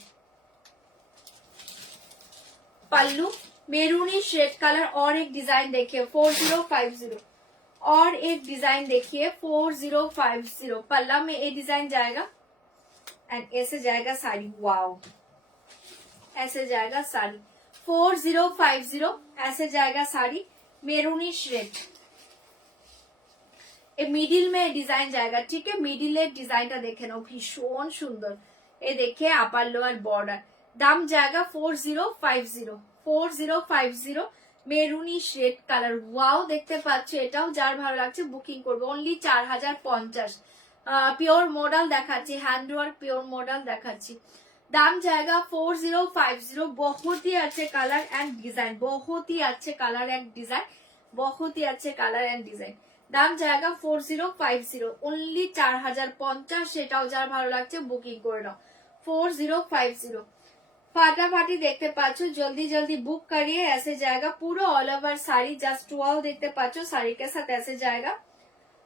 पल्लू मेरूनिश रेड कलर, और एक डिजाइन देखिए 4050, और एक डिजाइन देखिए 4050। पल्ला में ये डिजाइन जाएगा, एंड ऐसे जाएगा साड़ी। वाओ, ऐसे जाएगा साड़ी 4050। ऐसे जाएगा साड़ी मेरूनिश रेड। ये मिडिल में डिजाइन जाएगा। ठीक है, मिडिल डिजाइनটা দেখে নাও, ভীষণ সুন্দর। ये देखिए अपर लोअर बॉर्डर। दाम जाएगा 4050, 4050। মেরুনিশ রেড কালার, ওয়াও দেখতে পাচ্ছ। এটাও যার ভালো লাগছে বুকিং করবে। অনলি 4050। পিওর মডেল দেখাচ্ছি, হ্যান্ডওয়ার্ক পিওর মডেল দেখাচ্ছি। दाम जाएगा 4050। बहुत ही अच्छे कलर एंड डिजाइन, बहुत ही अच्छे कलर एंड डिजाइन, बहुत ही अच्छे कलर एंड डिजाइन। दाम जाएगा 4050, ओनली 4050। সেটাও যার ভালো লাগছে বুকিং করে নাও 4050। ফাটাফাটি দেখতে পাচ্ছ, जल्दी जल्दी बुक करिए। ऐसे जाएगा पूरा all over sari, just wow देखते पाচ্ছ। साड़ी के साथ ऐसे जाएगा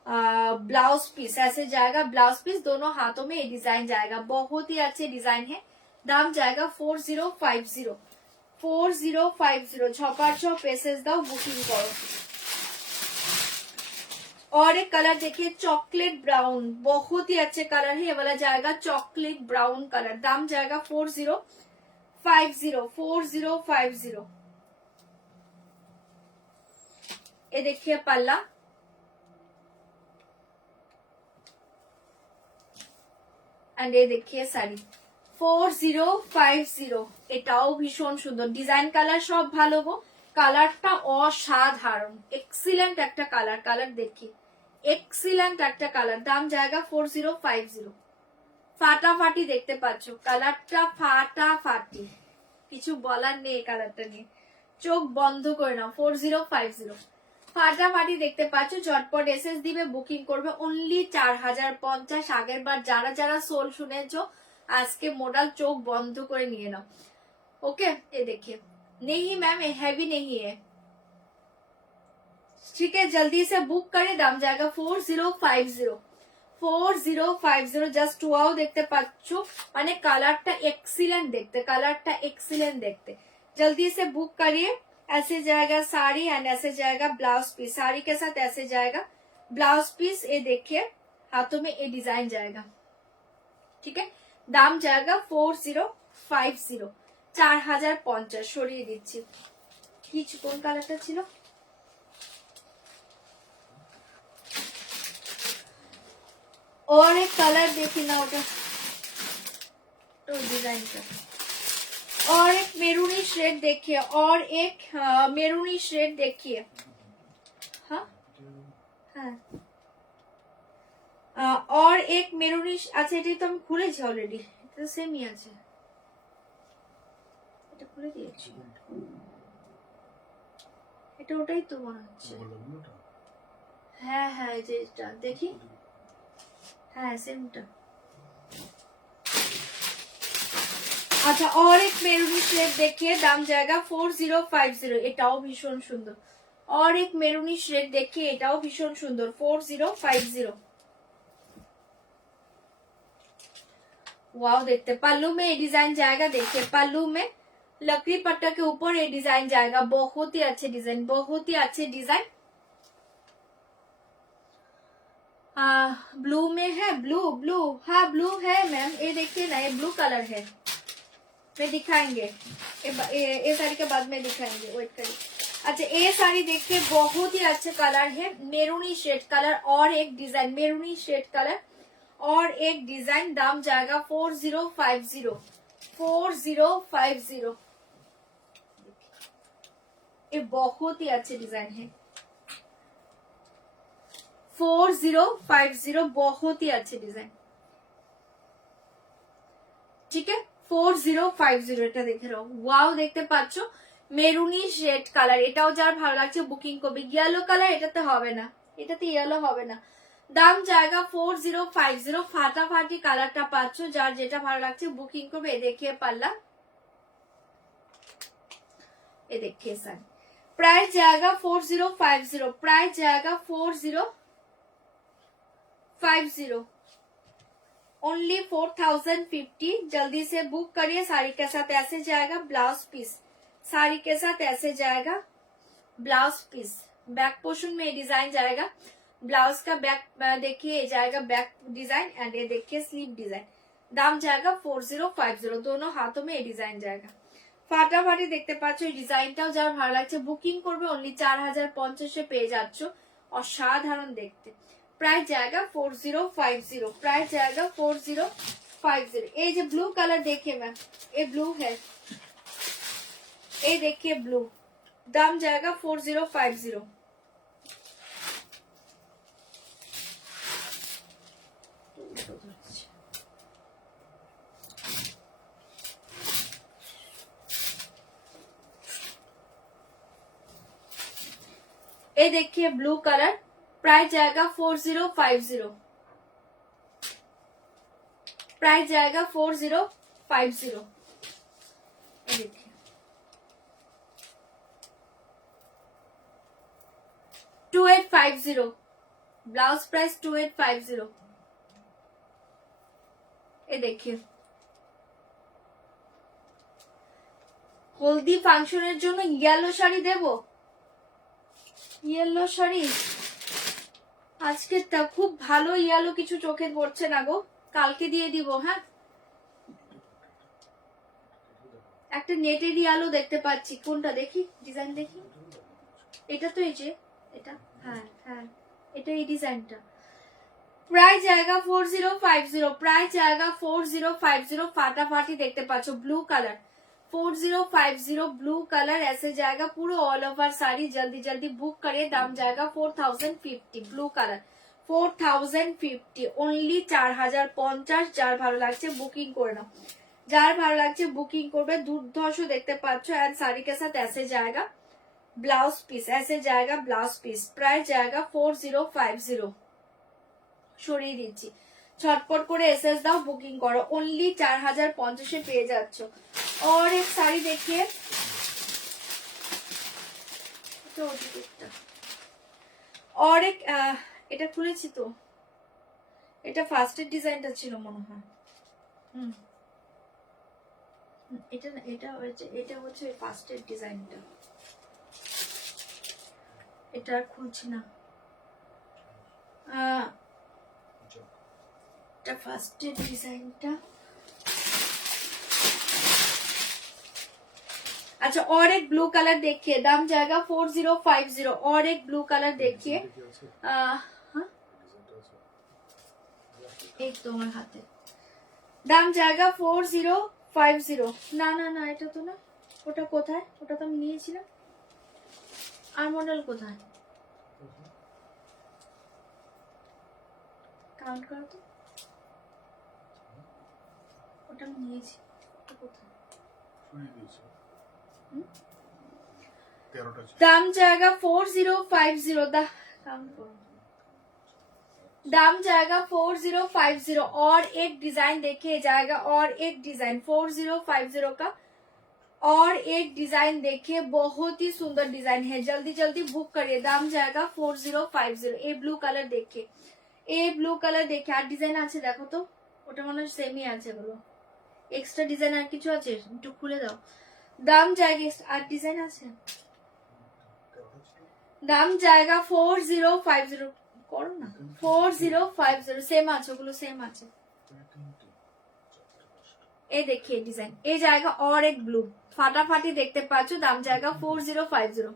ब्लाउज पीस ऐसे जाएगा, ब्लाउज पीस दोनों हाथों में ये डिजाइन जाएगा, बहुत ही अच्छे डिजाइन है। दाम जाएगा 4050, 4050। छपार छो पेसेस दाओ, बुकिंग करो। और एक कलर देखिए चॉकलेट ब्राउन, बहुत ही अच्छे कलर है ये वाला, जाएगा चॉकलेट ब्राउन कलर। दाम जाएगा 4050, 4050। ये देखिए पल्ला, एंड ये देखिए শাড়ি 4050। এটাও ভীষণ সুন্দর, ডিজাইন কালার সব ভালো গো, কালারটা অসাধারণ, এক্সিলেন্ট একটা কালার, কালার দেখি এক্সিলেন্ট একটা কালার। দাম জায়গা 4050। ফাটাফাটি দেখতে পাচ্ছ, কালারটা ফাটাফাটি, কিছু বলার নেই কালারটা নিয়ে, চোখ বন্ধ করে নাও। 4050 ফাটাফাটি দেখতে পাচ্ছ, ঝটপট এসএস দিবে, বুকিং করবে অনলি 4050। আগের বার যারা যারা সোল শুনেছো আজকে মডেল চোখ বন্ধ করে নিয়ে নাও। ओके ये देखिए, नहीं मैम ये हैवी नहीं है, ठीक है जल्दी से बुक करें। दाम जाएगा 4050, 4050। জাস্ট ওয়াও দেখতে পাচ্ছ, মানে কালারটা এক্সিলেন্ট দেখতে, কালারটা এক্সিলেন্ট দেখতে। जल्दी से बुक करिए। ऐसे जाएगा साड़ी एंड ऐसे जाएगा ब्लाउज पीस, साड़ी के साथ ऐसे जाएगा ब्लाउज पीस। ये देखिए हाथों में ये डिजाइन जाएगा, ठीक है। दाम जाएगा 4050, 4050। সরিয়ে দিচ্ছি, কিছু কোন কালারটা ছিল, और एक कलर देखी ना ওটা, तो डिजाइन का। और एक मेरूनी शेड देखिए, और एक मेरूनी शेड देखिए। हाँ हाँ, और एक মেরুনি, আচ্ছা এটাই তো আমি খুলেছি অলরেডি, এটা তো সেমই আছে, এটা খুলে দিয়েছি, এটা ওটাই তো মনে হচ্ছে। হ্যাঁ হ্যাঁ এই যে এটা দেখি, হ্যাঁ সেমটা। अच्छा और एक मेरूनी शेड देखिए, दाम जाएगा 4050। এটাও ভীষণ সুন্দর। और एक मेरूनी शेड देखिए, এটাও ভীষণ সুন্দর, 4050। वाओ देखते, पल्लू में ये डिजाइन जाएगा, देखिए पल्लू में लकड़ी पट्टा के ऊपर ये डिजाइन जाएगा, बहुत ही अच्छे डिजाइन, बहुत ही अच्छे डिजाइन। ब्लू में है, ब्लू ब्लू, हाँ ब्लू है मैम, ये देखिए ना ये ब्लू कलर है, में दिखाएंगे ये साड़ी के बाद में दिखाएंगे, वेट करिए। अच्छा ये साड़ी देखिए बहुत ही अच्छे कलर है, मेरूनी शेड कलर, और एक डिजाइन मेरूनी शेड कलर और एक डिजाइन। दाम जाएगा 4050, 4050। ये बहुत ही अच्छे डिजाइन है, 4050 बहुत ही अच्छे डिजाइन, ठीक है 4050। এটা দেখে নাও, ওয়াও দেখতে পাচ্ছো মেরুনি শেড কালার, এটাও যার ভালো লাগছে বুকিং করবে। ইয়েলো কালার এটাতে হবে না, এটাতে ইয়েলো হবে না। দাম জায়গা 4050, ফাটাফাটি কালারটা পাচ্ছো, যার যেটা ভালো লাগছে বুকিং করবে। এ দেখিয়ে পাল্লা, এ দেখিয়ে সান। प्राइस जाएगा 4050, प्राइस जाएगा 4050, ओनली 4050। जल्दी से बुक करिए। साड़ी के साथ ऐसे जाएगा ब्लाउज पीस, साड़ी के साथ ऐसे जाएगा ब्लाउज पीस, बैक पोर्शन में डिजाइन जाएगा, ब्लाउज का बैक देखिए जाएगा बैक डिजाइन, एंड ये देखिए स्लीव डिजाइन। दाम जाएगा 4050, दोनों हाथों में ये डिजाइन जाएगा। ফাটাফাটি দেখতে পাচ্ছ, এই ডিজাইনটাও যার ভালো লাগছে বুকিং করবে, অনলি 4050 পেয়ে যাচ্ছ, অসাধারণ দেখতে। प्राइस जाएगा 4050, प्राइस जाएगा 4050। ये जो ब्लू कलर देखिए मैम, ये ब्लू है, ये देखिए ब्लू, दाम जाएगा 4050। ये देखिए ब्लू कलर, प्राइस जाएगा 4050, प्राइस जाएगा 4050। देखिए 2850, ব্লাউজ প্রাইস 2850। এ দেখিয়ে হলদি ফাংশনের জন্য ইয়েলো শাড়ি দেব, ইয়েলো শাড়ি আজকে খুব ভালো ইয়েলো কিছু চোখে পড়ছে না গো, কালকে দিয়ে দিব। হ্যাঁ, একটা নেটের ইয়েলো দেখতে পাচ্ছি, কোনটা দেখি, ডিজাইন দেখি। এটা তো এই যে এটা, হ্যাঁ হ্যাঁ এটা এই ডিজাইনটা। প্রাইস জায়গা 4050, প্রাইস জায়গা 4050। ফাটাফাটি দেখতে পাচ্ছ ব্লু কালার, 4050 ब्लू कलर ऐसे जाएगा पूरा ऑल ओवर साड़ी। जल्दी जल्दी बुक करिए, दाम जाएगा 4050। Blue colour 4050 only 4050। যার ভালো লাগছে বুকিং করে নাও, যার ভালো লাগছে বুকিং করবে। দুর্ধর্ষ দেখতে পাচ্ছ এন্ড শাড়ি के साथ ऐसे जाएगा ब्लाउज पीस, ऐसे जाएगा ब्लाउज पीस। प्राइस जाएगा 4050। সরিয়ে দিচ্ছি, ছটপট করে এসএস দাও, বুকিং করো। অনলি 4050 পেয়ে যাচ্ছ। और एक শাড়ি দেখিয়ে, और एक এটা খুলেছি তো, এটা ফার্স্টের ডিজাইনটা ছিল মনে হয়। এটা এটা এটা হচ্ছে ফার্স্টের ডিজাইনটা, এটা খুলছি না। এটা ফার্স্টের ডিজাইনটা। अच्छा, और एक ब्लू कलर देखिए, दाम जाएगा 4050। और एक ब्लू कलर देखिए, एक तो हमारे हाथे, दाम जाएगा 4050। না না না এটা তো না, ওটা কোথায়, ওটা তো আমি নিয়েছিলাম। আর মডেল কোথায়, কাউন্ট করো তো, ওটা আমি নিয়েছি, ওটা কোথায়। दाम जाएगा 4050। दाम जाएगा 4050। और एक डिजाइन देखिए जाएगा, और एक डिजाइन 4050 का, और एक डिजाइन देखिए, बहुत ही सुंदर डिजाइन है। जल्दी जल्दी बुक करिए, दाम जाएगा 4050। ए ब्लू कलर देखिए, ए ब्लू कलर देखिए। আর ডিজাইন আছে দেখো তো, ওটা মনে হয় সেমই আছে, বলো এক্সট্রা ডিজাইন আর কিছু আছে, একটু খুলে দাও। দাম जाएगा, আর ডিজাইন আছে, দাম जाएगा 4050। করো না, 4050 সেম আছে, ওগুলো সেম আছে। এই देखिए ডিজাইন, এই जाएगा और एक ब्लू ফাটাফাটি দেখতে পাচ্ছ। দাম जाएगा 4050।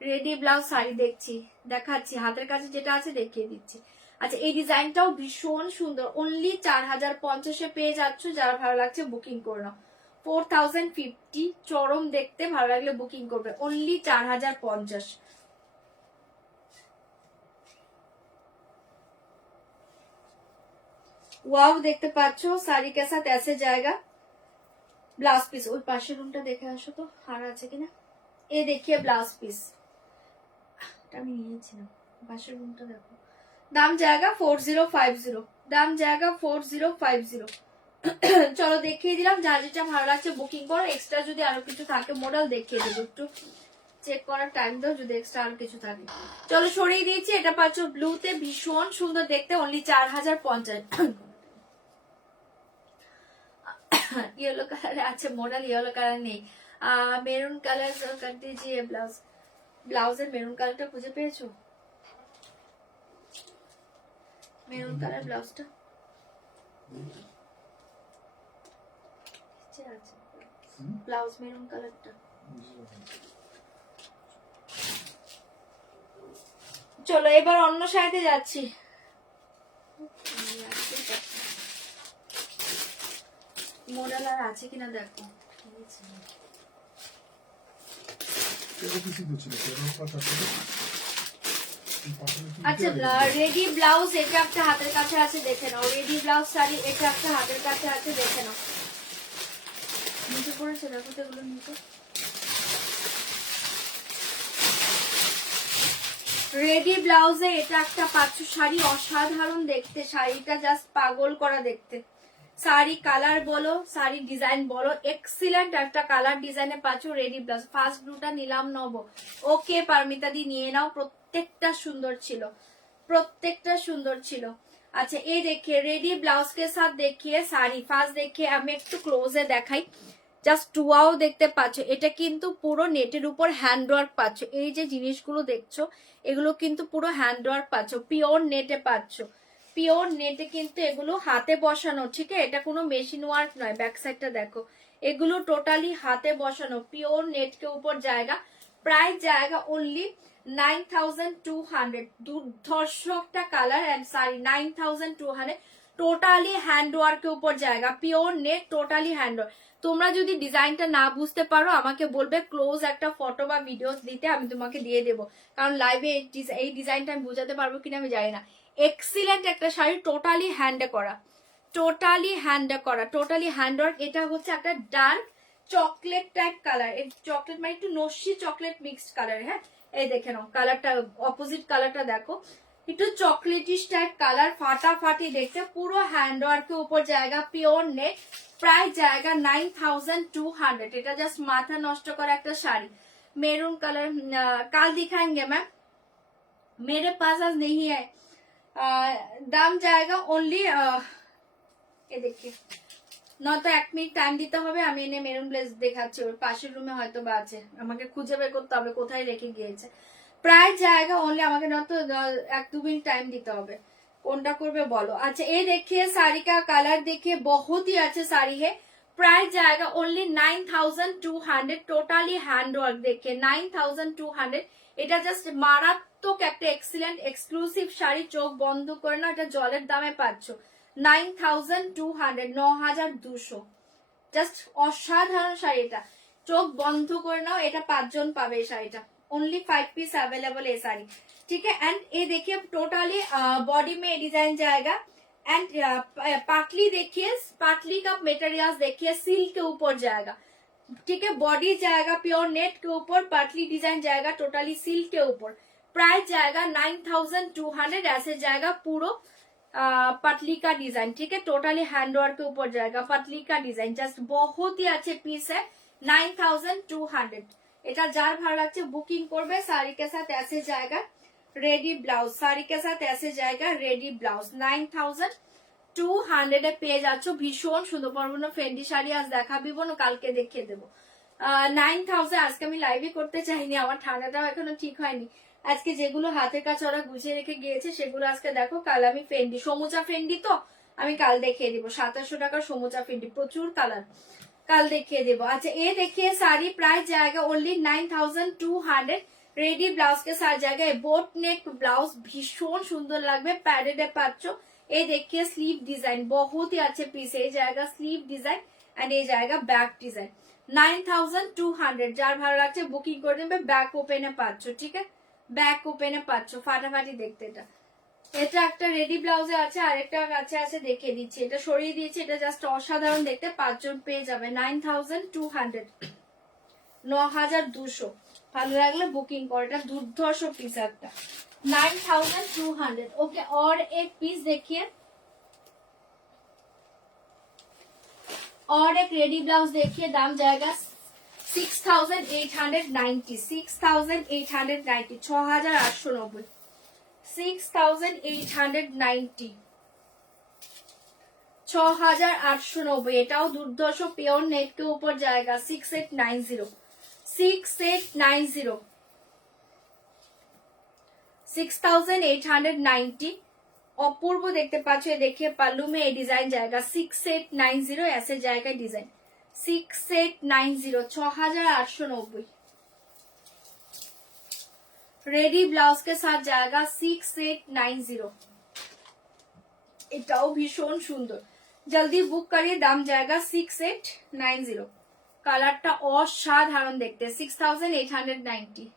রেডি ব্লাউজ শাড়ি দেখছি, দেখাচ্ছি, হাতের কাছে যেটা আছে দেখিয়ে দিচ্ছি। আচ্ছা, এই ডিজাইনটাও ভীষণ সুন্দর, অনলি 4050 পেয়ে যাচ্ছ। যারা ভালো লাগছে বুকিং করে নাও। 4050 চরম দেখতে, ভালো লাগলে বুকিং করবে। অনলি 4050। ওয়াও দেখতে পাচ্ছ, শাড়ি के साथ ऐसे जाएगा ব্লাউজ পিস। ওই পাশের রুমটা দেখে আসো তো, আর আছে কিনা। এ দেখিয়ে ব্লাউজ পিস, আমি নিয়েছিলাম, পাশের রুমটা দেখো। দাম जाएगा 4050। দাম जाएगा 4050। চলো দেখিয়ে দিলাম, যার যেটা ভালো লাগছে বুকিং করো। এক্সট্রা যদি আরো কিছু থাকে মডেল দেখিয়ে দেবো, একটু চেক করার টাইম দাও যদি এক্সট্রা আরো কিছু থাকে। চলো সরিয়ে দিয়েছি। এটা পাচ্ছ ব্লুতে, ভীষণ সুন্দর দেখতে, অনলি 4050। येलो कलर আছে মডেল, येलो কালার নেই। মেরুন কালার कर दीजिए। ব্লাউজ, ব্লাউজের মেরুন কালারটা খুঁজে পেয়েছো? মেরুন কালার ব্লাউজটা আছে, ব্লাউজ মেরুন কালারটা। চলো এবার অন্য শাড়িতে যাচ্ছি। মডেল আর আছে কিনা দেখো। আচ্ছা, রেডি ব্লাউজ এটা একটা হাতের কাছে আছে, দেখে নাও। রেডি ব্লাউজ শাড়ি এটা একটা হাতের কাছে আছে, দেখে নাও। নিচে পড়েছে দেখো তো, এগুলো নিচে। রেডি ব্লাউজে এটা একটা পাচ্ছ শাড়ি, অসাধারণ দেখতে। শাড়িটা জাস্ট পাগল করা দেখতে। শাড়ি কালার বলো, শাড়ি ডিজাইন বলো, এক্সিলেন্ট একটা কালার ডিজাইনে পাচ্ছ রেডি ব্লাউজ। ফার্স্ট ব্লুটা নিলাম নব, ওকে পারমিতা দি নিয়ে নাও, প্রত্যেকটা সুন্দর ছিল। প্রত্যেকটা সুন্দর ছিল। আচ্ছা এই देखिए रेडी ब्लाउज के साथ देखिए শাড়ি। ফার্স্ট देखिए আমি একটু ক্লোজে দেখাই, জাস্ট টুয়াও দেখতে পাচ্ছ, এটা কিন্তু পুরো নেটের উপর হ্যান্ডওয়ার্ক পাচ্ছ। এই যে জিনিসগুলো দেখছো এগুলো কিন্তু পুরো হ্যান্ডওয়ার্ক পাচ্ছ, পিওর নেটে পাচ্ছ, পিওর নেটে কিন্তু এগুলো হাতে বসানো, ঠিক আছে? এটা কোনো মেশিন ওয়ার্ক নয়। ব্যাক সাইডটা দেখো, এগুলো টোটালি হাতে বসানো পিওর নেট के ऊपर जाएगा। প্রাইস जाएगा ओनली 9200। দুর্ধর্ষ একটা colour and sari 9200, totally handwork के ऊपर जाएगा, পিওর নেট, টোটালি হ্যান্ডওয়ার্ক। তোমরা যদি ডিজাইনটা না বুঝতে পারো আমাকে বলবে, ক্লোজ একটা ফটো বা ভিডিও দিতে আমি তোমাকে দিয়ে দেবো, কারণ লাইভে এই ডিজাইনটা আমি বোঝাতে পারবো কিনা আমি জানি না। এক্সিলেন্ট একটা শাড়ি, টোটালি হ্যান্ডে করা, টোটালি হ্যান্ডে করা, টোটালি হ্যান্ডওয়ার্ক। এটা হচ্ছে একটা ডার্ক চকলেট টাইপ কালার, এই চকলেট মানে একটু নস্যি চকলেট মিক্সড কালার। হ্যাঁ এই দেখে নাও কালারটা, অপোজিট কালারটা দেখো, একটু চকলেটিশ টাইপ কালার, ফাটাফাটি দেখতে, পুরো হ্যান্ডওয়ার্ক के ऊपर जाएगा, পিওর নেট। প্রাইস जाएगा 9200। এটা জাস্ট মাথা নষ্ট করা একটা শাড়ি, মেরুন কালার। কাল दिखाएंगे मैम, मेरे पास आज नहीं है। দাম जाएगा ओनली, এ देखिए নয়তো 1 মিনিট টাইম দিতে হবে, আমি এনে মেরুন ব্লেজ দেখাচ্ছি, ওর পাশের রুমে হয়তো বা আছে, আমাকে খুঁজে বের করতে হবে কোথায় রেখে গিয়েছে। প্রাইস जाएगा ओनली, আমাকে নয়তো 1-2 মিনিট টাইম দিতে হবে, কোনটা করবে বলো। अच्छा ये देखिए साड़ी का कलर देखिए, बहुत ही अच्छे साड़ी है। प्राइस जाएगा ओनली 9200, टोटली हैंडवर्क देखिए 9200। এটা জাস্ট মারাত্মক একটা এক্সিলেন্ট এক্সক্লুসিভ শাড়ি, চোখ বন্ধ করে না, এটা জলের দামে পাচ্ছ 9200, 9200, জাস্ট অসাধারণ শাড়ি। এটা চোখ বন্ধ করে নাও, এটা 5 জন পাবে এই শাড়িটা, ओनली 5 पीस अवेलेबल है साड़ी, ठीक है। एंड ये देखिए टोटली बॉडी में डिजाइन जाएगा एंड पाटली देखिए, पाटली का मटेरियल देखिए सिल्क के ऊपर जाएगा, ठीक है। बॉडी जाएगा प्योर नेट के ऊपर, पाटली डिजाइन जाएगा टोटली सिल्क के ऊपर। प्राइस जाएगा 9200, ऐसे जाएगा पूरा पटली का डिजाइन, ठीक है। टोटली हैंडवर्क के ऊपर जाएगा, पटली का डिजाइन, जस्ट बहुत ही अच्छे पीस है 9200। এটা যার ভালো লাগছে বুকিং করবে। শাড়ি के साथ ऐसे जाएगा रेडी ब्लाउज, শাড়ি के साथ ऐसे जाएगा रेडी ब्लाउज 9200 এ পেয়ে যাচ্ছ। ভীষণ সুন্দর পরবর্তী ফেন্ডি শাড়ি আজ দেখাবি বোন, কালকে দেখিয়ে দেবো। 9000 আজকে আমি লাইভই করতে চাইনি, আমার ঠান্ডাটাও এখনো ঠিক হয়নি। আজকে যেগুলো হাতের কাছে ওরা গুছিয়ে রেখে গিয়েছে সেগুলো আজকে দেখো, কাল আমি ফেন্ডি সমুচা ফেন্ডি তো আমি কাল দেখিয়ে দিব। 2700 টাকার সমুচা ফেন্ডি, প্রচুর কালার, কাল দেখিয়ে দেবো। আচ্ছা ये देखिए साड़ी, प्राइस जाएगा ओनली 9200। रेडी ब्लाउज के साथ जाएगा, बोट नेक ब्लाउज भीषण सुंदर লাগবে, প্যাডেডে পাচ্ছ। ये देखिए स्लीव डिजाइन, बहुत ही अच्छे पीस है, जाएगा स्लीव डिजाइन एंड ये जाएगा बैक डिजाइन 9200। যার ভালো লাগছে বুকিং করে দেবে। ব্যাক ওপেনে পাচ্ছ, ঠিক আছে, ব্যাক ওপেনে পাচ্ছ, ফাটাফাটি দেখতে। এটা একটা রেডি ব্লাউজে আছে, আরেকটা কাছে আছে দেখিয়ে দিচ্ছি, এটা সরিয়ে দিয়েছি, এটা জাস্ট অসাধারণ দেখতে, 5 জন পেয়ে যাবে 9200, 9200। ভালো লাগলে বুকিং করো, এটা দুর্ধর্ষ পিস একটা 9200। ओके और एक पीस देखिए, और एक रेडी ब्लाउज देखिए, दाम जाएगा 6890, 6890, 6890, 6890, 6890। এটাও দুর্ধর্ষ পিওর নেট के ऊपर जाएगा 6890, 6890, 6890। अपूर्व देखते पाচ্ছ, देखिए पल्लू में ये डिजाइन जाएगा 6890, ऐसे जाएगा डिजाइन 6890, 6890। रेडी ब्लाउज के साथ जाएगा 6890। এটাও ভীষণ সুন্দর, জলদি বুক করিয়ে, দাম जाएगा 6890। কালারটা অসাধারণ দেখতে, 6890।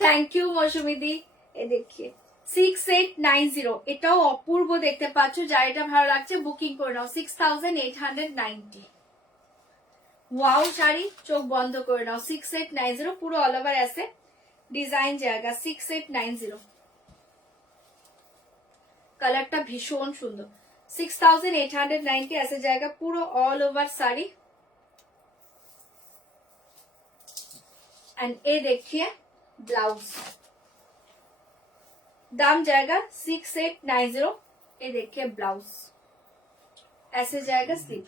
Thank you মৌসুমিদি। এ দেখিয়ে 6890, এটাও অপূর্ব দেখতে পাচ্ছ, যার এটা ভালো লাগছে বুকিং করে নাও 6890। ওয়াও শাড়ি, চোখ বন্ধ করে নাও 6890, পুরো অল ওভার আছে ডিজাইন जाएगा 6890। কালারটা ভীষণ সুন্দর, 6890 ऐसे जाएगा পুরো অল ওভার শাড়ি। एंड ये देखिए ब्लाउज, दाम जाएगा 6890। ये देखिए ब्लाउज ऐसे जाएगा, स्लीव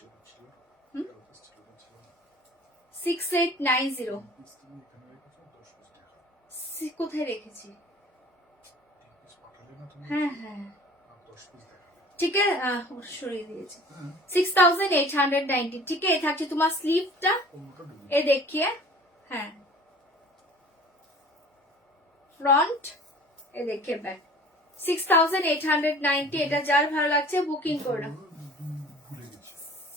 6890। কোথায় রেখেছি? হ্যাঁ হ্যাঁ ঠিক है, সরিয়ে দিয়েছি। 6890 ঠিক है। ये থাকছে তোমার স্লিভটা, ये देखिए হ্যাঁ ফ্রন্ট, ये देखिए बैक। 6890। এটা যার ভালো লাগছে বুকিং করে নাও।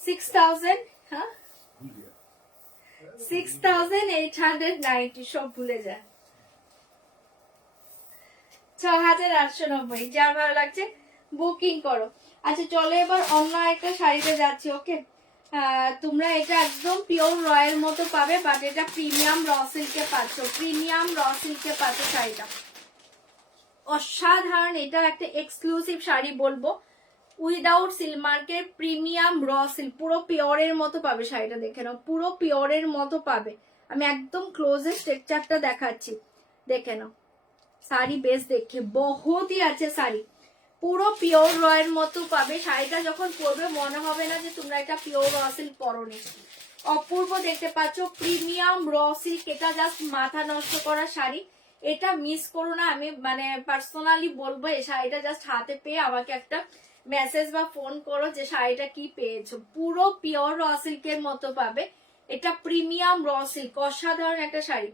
6000 হ্যাঁ 6890 সব ভুলে যায়। 6890 যার ভালো লাগছে বুকিং করো। আচ্ছা চলো এবার অন্য একটা শাড়িতে যাচ্ছি। ওকে, তোমরা এটা একদম পিওর রয়্যাল মতো পাবে, বাট এটা প্রিমিয়াম র সিল্কে পাচ্ছ, প্রিমিয়াম র সিল্কে পাচ্ছ শাড়িটা অসাধারণ। এটা একটা এক্সক্লুসিভ শাড়ি বলবো, উইদাউট সিল্ক মার্কের প্রিমিয়াম র সিল্ক, পুরো পিওরের মতো পাবে শাড়িটা। দেখে নাও পুরো পিওরের মতো পাবে। আমি একদম ক্লোজের টেক্সচারটা দেখাচ্ছি, দেখে নাও। শাড়ি বেশ দেখে বহুতই আছে শাড়ি, পুরো পিওর রয়ের মতো পাবে। শাড়িটা যখন পরবে মনে হবে না যে তোমরা একটা পিওর র সিল্ক পরনি। অপূর্ব দেখতে পাচ্ছ প্রিমিয়াম র সিল্ক, এটা জাস্ট মাথা নষ্ট করা শাড়ি, এটা মিস করো না। আমি মানে পার্সোনালি বলবো এই শাড়িটা জাস্ট হাতে পেয়ে আমাকে একটা মেসেজ বা ফোন করো যে শাড়িটা কি পেয়েছো। পুরো পিওর র সিল্কের মতো পাবে, এটা প্রিমিয়াম র সিল্ক, অসাধারণ একটা শাড়ি,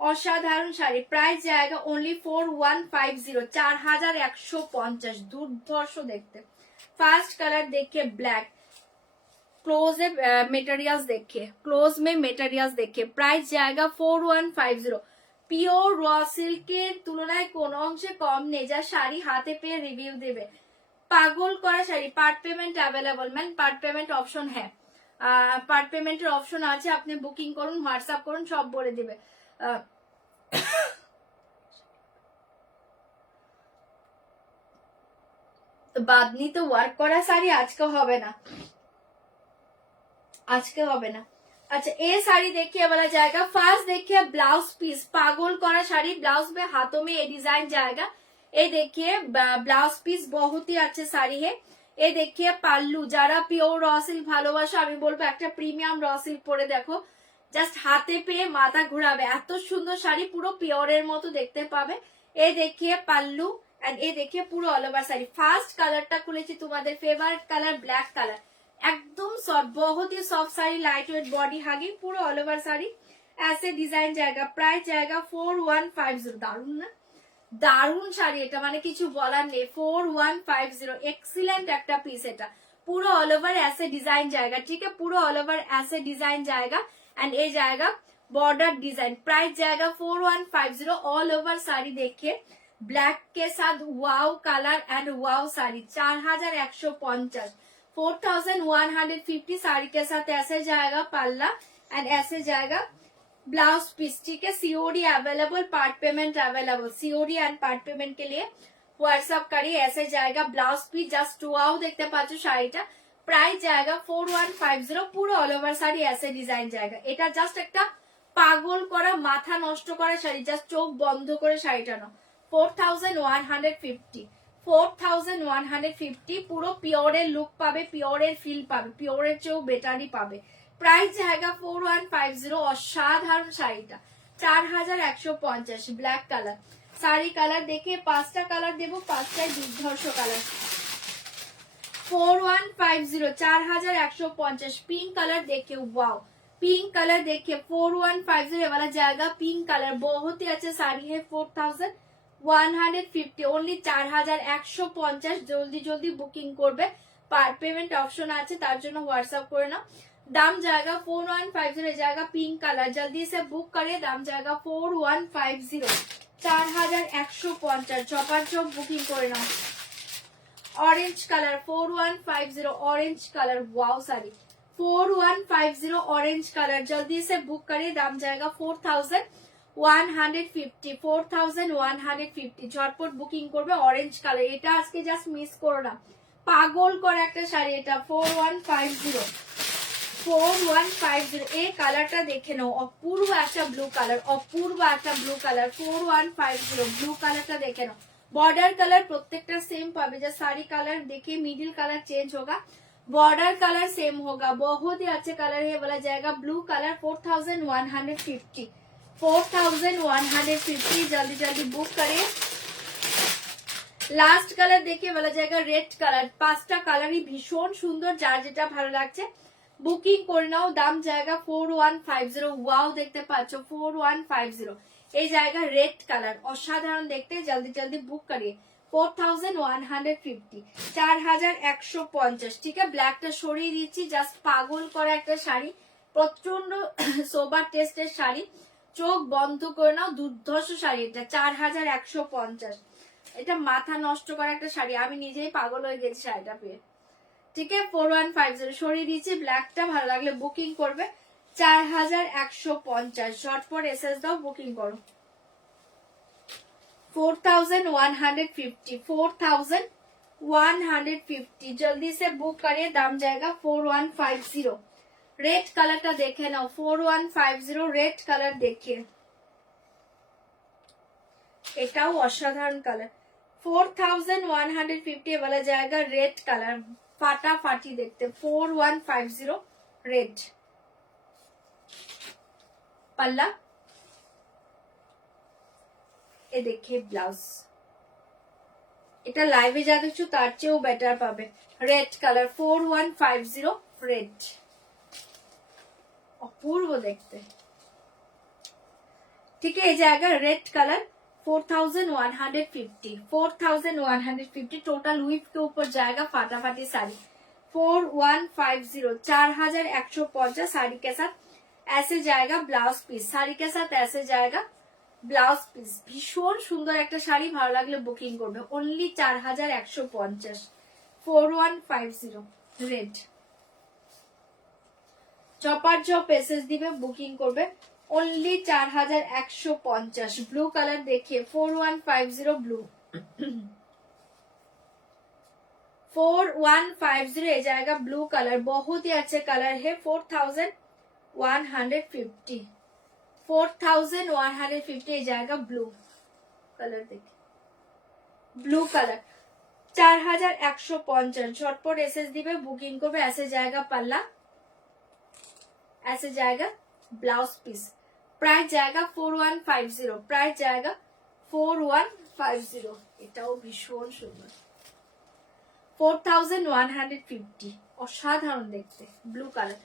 অসাধারণ শাড়ি। প্রাইস জায়গা অনলি 4150, 4150। দুর্ধর্ষ দেখতে। ফার্স্ট কালার देखिए ब्लैक, क्लोज मेटेरियल्स देखिए, क्लोज में मेटेरियल्स देखिए। प्राइस जाएगा 4150। পিওর র সিল্কের তুলনায় কোনো অংশে কম নেই, যা শাড়ি হাতে পেয়ে রিভিউ দেবে। পাগল করা sari. Part payment available, man part payment option হ্যাঁ, পার্ট পেমেন্টের অপশন আছে, আপনি বুকিং করুন, হোয়াটসঅ্যাপ করুন, সব বলে দিবে। বাদনি তো ওয়ার্ক করা শাড়ি আজকে হবে না, আজকে হবে না। अच्छा ये साड़ी देखिए वाला जाएगा। फर्स्ट देखिए ब्लाउज पीस, पागल करा शाड़ी, ब्लाउज में हाथों में ये डिजाइन जाएगा। ये देखिए ब्लाउज पीस बहुत ही अच्छे साड़ी है। ये देखिए पाल्लू, যারা পিওর র সিল্ক ভালোবাসো আমি বলবো একটা প্রিমিয়াম র সিল্ক পরে দেখো, জাস্ট হাতে পেয়ে মাথা ঘুরাবে, এত সুন্দর শাড়ি, পুরো পিওরের মতো দেখতে পাবে। ये देखिए পাল্লু एंड ये देखिए পুরো অল ওভার শাড়ি। ফার্স্ট কালারটা খুলেছি তোমাদের ফেভারিট কালার ব্ল্যাক কালার, एकदम सॉफ्ट, बहुत ही soft sari, light weight body hugging, पूरा ऑल ओवर साड़ी ऐसे डिजाइन जाएगा। प्राइस जाएगा 4150। दारुण ना, दारुण শাড়ি এটা, মানে কিছু বলার নেই। 4150 एक्सीलेंट একটা পিস, এটা পুরো ऑल ओवर ऐसे डिजाइन जाएगा। ठीक है, पूरा ऑल ओवर ऐसे डिजाइन जाएगा एंड ये जाएगा बॉर्डर डिजाइन। प्राइस जाएगा 4150। ऑल ओवर साड़ी देखिए ब्लैक के साथ वाव कलर एंड वाव साड़ी, 4150, 4150 साड़ी के साथ ऐसे जाएगा पल्ला एंड ऐसे जाएगा ब्लाउज पीस। ठीक है, COD available, part payment available. COD and part payment के लिए व्हाट्सएप करिए। ऐसे जाएगा ब्लाउज पीस, जस्ट वाओ देखते पाচ্ছ শাড়িটা। प्राइस जाएगा 4150। পুরো অল ওভার শাড়ি ऐसे ডিজাইন जाएगा। এটা জাস্ট একটা পাগল করা মাথা নষ্ট করা শাড়ি, জাস্ট চোখ বন্ধ করে শাড়িটা নাও। 4150, 4150। পুরো পিওরের লুক পাবে, পিওরের ফিল পাবে, পিওরের চেয়েও বেটারই পাবে। প্রাইস জায়গা 4150। অসাধারণ শাড়িটা 4150। ব্ল্যাক কালার শাড়ি, কালার দেখে পাঁচটা কালার দেবো, পাঁচটায় দুর্ধর্ষ কালার। 4150, 4150। पिंक कलर देखिए, वाओ पिंक कलर देखिए, 4150 वाला जाएगा। पिंक कलर बहुत ही अच्छा साड़ी है। 4150 ओनली, 4150। জলদি জলদি বুকিং করবে, পেমেন্ট অপশন আছে, তার জন্য হোয়াটসঅ্যাপ করে নাও। দাম जाएगा 4150 जाएगा। पिंक कलर जल्दी से बुक करिए, दाम जाएगा 4150, 4150। चपार चौक बुकिंग করে নাও। Orange colour 4150, orange colour wow sari 4150 orange colour, जल्दी से बुक करिए, दाम जाएगा 4150, 4150। ঝটপট বুকিং করবে। অরেঞ্জ কালার, এটা আজকে জাস্ট মিস করো না, পাগল করে একটা শাড়ি এটা। 4150, 4150 এই কালারটা দেখে নাও, অপূর্ব একটা ব্লু কালার, অপূর্ব একটা ব্লু কালার। 4150 ব্লু কালারটা দেখে নাও। बॉर्डर कलर प्रत्येकटा सेम पावे, जो साड़ी कलर देखिए मिडिल कलर चेंज होगा, बॉर्डर कलर सेम होगा। बहुत ही अच्छे कलर है, बोला जाएगा ब्लू कलर। 4150 4150। जल्दी जल्दी बुक करिए। लास्ट कलर देखिए, बोला जाएगा रेड कलर। 5টা কালারই ভীষণ সুন্দর, যার যেটা ভালো লাগছে বুকিং করে নাও। দাম জায়গা 4150। ওয়াও দেখতে পাচ্ছ 4150 এই জায়গা রেড কালার, অসাধারণ দেখতে। জলদি জলদি বুক করিয়ে। 4150 4150। ঠিক আছে, ব্ল্যাকটা সরিয়ে দিচ্ছি। জাস্ট পাগল করা একটা শাড়ি, প্রচন্ড সোবার টেস্টের শাড়ি, চোখ বন্ধ করে নাও। দুর্ধর্ষ শাড়ি এটা, 4150। এটা মাথা নষ্ট করা একটা শাড়ি, আমি নিজেই পাগল হয়ে গেছি শাড়িটা পেয়ে। ঠিক আছে, 4150 সরিয়ে দিচ্ছি। ব্ল্যাকটা ভালো লাগলে বুকিং করবে। 4150 ঝটপট এসএস দাও, বুকিং করো। 4150 4150 जल्दी से बुक करिए। दाम जाएगा 4150। रेड कलर का देखे ना, 4150 रेड कलर देखिए, এটাও অসাধারণ কালার। 4150 বলা जाएगा रेड कलर, ফাটাফাটি দেখতে। 4150 रेड। पल्ला এ দেখে ব্লাউজ, এটা লাইভে যা দেখছো তার চেয়েও বেটার পাবে। রেড কালার 4150 রেড, অপূর্ব দেখতে। ठीक है, ये जाएगा रेड कलर 4150 4150 टोटल विथ के ऊपर जाएगा फाटाफाटी साड़ी। 4150 4150 साड़ी के साथ ऐसे जाएगा ब्लाउज पीस, साड़ी के साथ ऐसे जाएगा ব্লাউজ পিস। ভীষণ সুন্দর একটা শাড়ি, ভালো লাগলে বুকিং করবে। Only 4150। 4150 red, chopper chop SS দিবে, বুকিং করবে। অনলি 4150। ব্লু কালার দেখিয়ে 4150 ব্লু। 4150 ए जाएगा ब्लू कलर, बहुत ही अच्छे कलर है। 4150 4150 जाएगा ब्लू कलर। देखिए ब्लू कलर 4150 झटपट एसएस दिबे, बुकिंग করবে। ऐसे जाएगा पल्ला, ऐसे जाएगा ब्लाउज पीस। प्राइस जाएगा 4150, प्राइस जाएगा 4150। এটাও ভীষণ সুন্দর। 4150 অসাধারণ দেখতে, ব্লু কালার।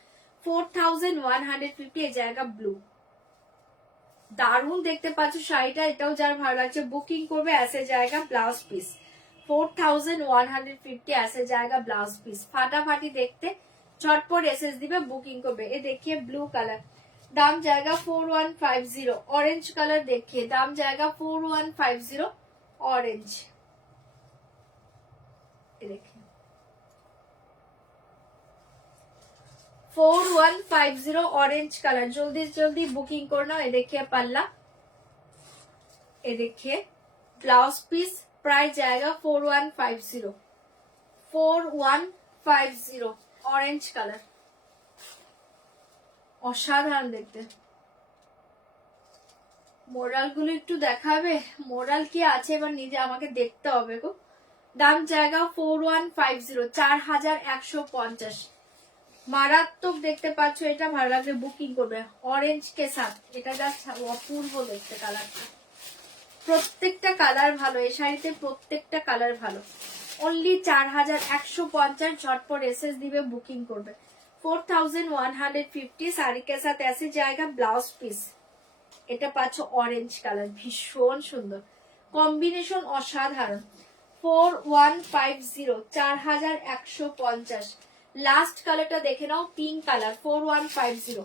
4150 जाएगा ब्लू। দারুণ দেখতে পাচ্ছ শাড়িটা, এটাও যার ভালো লাগছে বুকিং করবে। ऐसे जाएगा ब्लाउज पीस। 4150 ऐसे जाएगा ब्लाउज पीस। ফাটাফাটি দেখতে, ঝটপট এসএস দিবে, বুকিং করবে। এ देखिए ब्लू कलर, दाम जाएगा 4150। ऑरेंज कलर देखिए, दाम जाएगा 4150 ऑरेंज। ये देखिए 4150 ऑरेंज कलर, जल्दी जल्दी बुकिंग करना। ये देखिए पल्ला, ये देखिए ब्लाउज पीस। प्राइस जाएगा 4150 4150 ऑरेंज कलर, অসাধারণ দেখতে। মোরাল গুলো একটু দেখাবে, মোরাল কি আছে এবার নিজে আমাকে দেখতে হবে গো। দাম জায়গা 4150 4150। মারাত্মক দেখতে পাচ্ছ, এটা ভালো লাগলে বুকিং করবে। অরেঞ্জ কে সাথ, এটা জাস্ট অপূর্ব দেখতে কালারটা। প্রত্যেকটা কালার ভালো এই শাড়িতে, প্রত্যেকটা কালার ভালো। অনলি 4150 ঝটপট এসএস দিবে, বুকিং করবে। 4150 साड़ी के साथ ऐसे जाएगा ब्लाउज पीस। এটা পাচ্ছ অরেঞ্জ কালার, ভীষণ সুন্দর কম্বিনেশন, অসাধারণ। 4150 4150। লাস্ট কালারটা দেখে নাও, pink colour 4150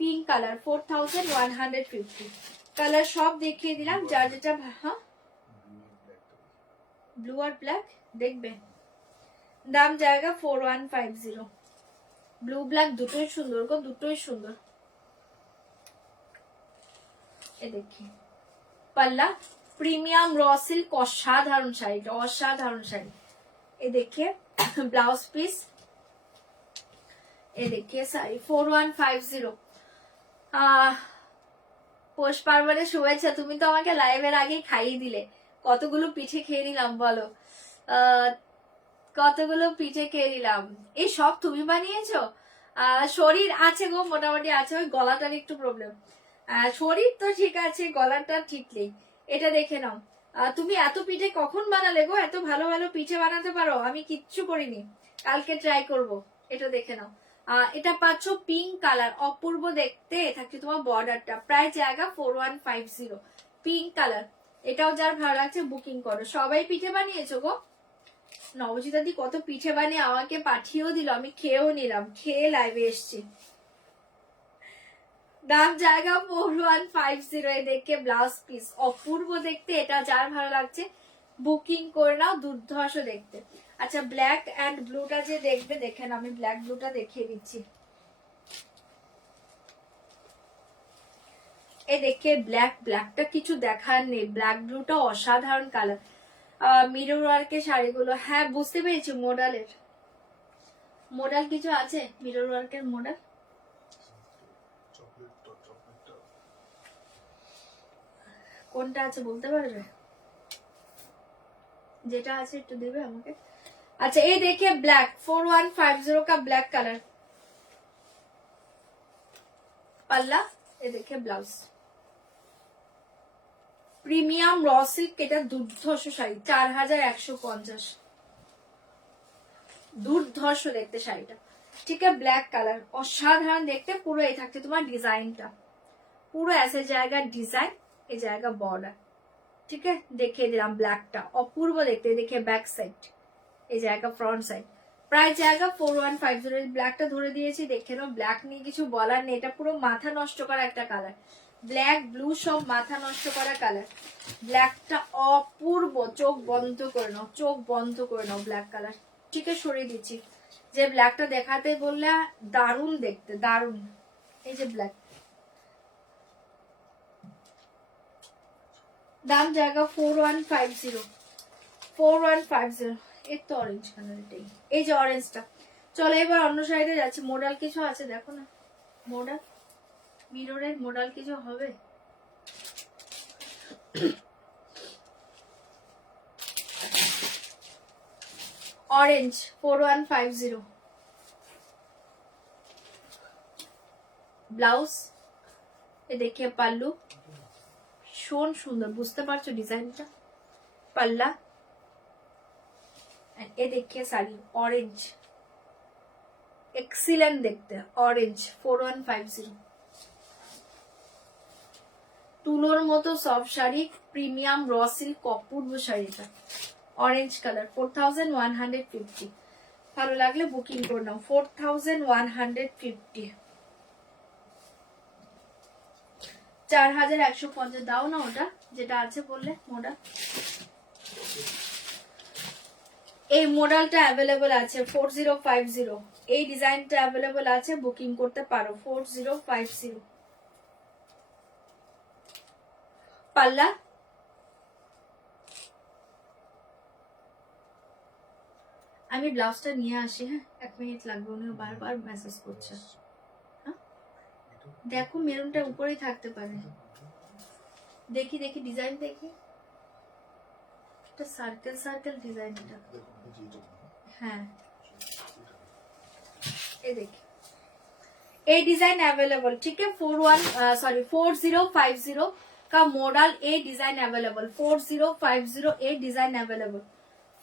pink colour 4150। Colour সব দেখিয়ে দিলাম, যার যেটা। হ্যাঁ, ব্লু আর ব্ল্যাক দেখবে। দাম জায়গা 4150। ব্লু ব্ল্যাক দুটোই সুন্দর গো, দুটোই সুন্দর। এ দেখি পাল্লা, প্রিমিয়াম র সিল্ক, অসাধারণ শাড়িটা, অসাধারণ শাড়ি। এ দেখে ব্লাউজ পিস। এ দেখিয়ে শাড়ি 4150। পৌষ পার্বণের শুভেচ্ছা। তুমি তো আমাকে লাইভের আগেই খাইয়ে দিলে, কতগুলো পিঠে খেয়ে নিলাম বলো, কতগুলো পিঠে খেয়ে নিলাম। এই সব তুমি বানিয়েছো? শরীর আছে গো, মোটামুটি আছে, ওই গলাটার একটু প্রবলেম। শরীর তো ঠিক আছে, গলাটা ঠিক নেই। এটা দেখে নাও। তুমি এত পিঠে কখন বানালে গো? এত ভালো ভালো পিঠে বানাতে পারো, আমি কিচ্ছু করিনি, কালকে ট্রাই করব। এটা দেখে নাও। এটা পাচ্ছ পিঙ্ক কালার, অপূর্ব দেখতে থাকছে তোমার বর্ডারটা, প্রায় জায়গা 4150, পিঙ্ক কালার। এটাও যার ভালো লাগছে বুকিং করো। সবাই পিঠে বানিয়েছো গো? নবজিতা দি কত পিঠে বানিয়ে আমাকে পাঠিয়েও দিল, আমি খেয়েও নিলাম, খেয়ে লাইভে এসছি। দাম জায়গা 4150। দেখে ব্লাউজ পিস অপূর্ব দেখতে, এটা যার ভালো লাগছে বুকিং করে নাও, দুর্ধর্ষ দেখতে। আচ্ছা, ব্ল্যাক এন্ড ব্লুটা যে দেখবে, দেখেন আমি ব্ল্যাক ব্লুটা দেখিয়ে দিচ্ছি। এই দেখে ব্ল্যাকটা কিছু দেখার নেই, ব্ল্যাক ব্লুটা অসাধারণ কালার। মিরর ওয়ার্কের শাড়িগুলো, হ্যাঁ বুঝতে পেরেছি। মডেল কিছু আছে মিরর ওয়ার্কের মডেল? কোনটা আছে বলতে পারবে? যেটা আছে একটু দেবে আমাকে। আচ্ছা, এই দেখে ব্ল্যাক 4150 का ব্ল্যাক কালার, পাল্লা। এই দেখে ব্লাউজ, প্রিমিয়াম র সিল্ক, এটা দুর্ধর্ষ শাড়ি, 4150। দুর্ধর্ষ দেখতে শাড়িটা, ঠিক আছে, ব্ল্যাক কালার, অসাধারণ দেখতে। পুরো এই থাকছে তোমার ডিজাইনটা, পুরো ऐसे জায়গার ডিজাইন, এই জায়গা বর্ডার, ঠিক আছে। দেখিয়ে দিলাম ব্ল্যাকটা, অপূর্ব দেখতে। দেখে ব্যাক সাইড, এই জায়গা ফ্রন্ট সাইড, প্রায় জায়গা 4150। ব্ল্যাকটা ধরে দিয়েছি, দেখে নাও। ব্ল্যাক নিয়ে কিছু বলার নেই, এটা পুরো মাথা নষ্ট করা একটা কালার। ব্ল্যাক ব্লু সব মাথা নষ্ট করা কালার। ব্ল্যাকটা অপূর্ব, চোখ বন্ধ করে নাও, চোখ বন্ধ করে নাও ব্ল্যাক কালার। ঠিক আছে, সরিয়ে দিচ্ছি। যে ব্ল্যাকটা দেখাতে বললে, দারুণ দেখতে, দারুণ। এই যে ব্ল্যাক, দাম জায়গা 4150। এর তো অরেঞ্জ কালার, এটাই, এই যে অরেঞ্জটা। চলো এবার অন্য সাইডে যাচ্ছি। মডেল কিছু আছে দেখো না, মডেল মিররের মডেল কিছু হবে? Orange 4150, blouse. এ দেখে পাল্লু, ভীষণ সুন্দর, বুঝতে পারছো ডিজাইনটা, পাল্লা। এ দেখে শাড়ি অরেঞ্জ, এক্সিলেন্ট দেখতে, অরেঞ্জ 4150। তুলোর মতো সব শাড়ি, প্রিমিয়াম র সিল্ক, অপূর্ব শাড়িটা, অরেঞ্জ কালার, 4150। ভালো লাগলে বুকিং করে নাও, 4150। 4150 দাও না, ওটা যেটা আছে বললে মডেল। এই মডেলটা অ্যাভেলেবল আছে 4050, এই ডিজাইনটা অ্যাভেলেবল আছে, বুকিং করতে পারো 4050। পাল্লা, আমি ব্লাউজটা নিয়ে আসি, হ্যাঁ 1 মিনিট লাগবে, উনিও বারবার মেসেজ করছে। হ্যাঁ দেখো, মেরুনটা উপরেই থাকতে পারে, দেখি দেখি ডিজাইন দেখি, এটা সার্কেল সার্কেল ডিজাইন, এটা হ্যাঁ এই দেখি, এই डिजाइन अवेलेबल, ठीक है। 4050 का मॉडल, ए डिजाइन अवेलेबल, 4050 ए डिजाइन अवेलेबल,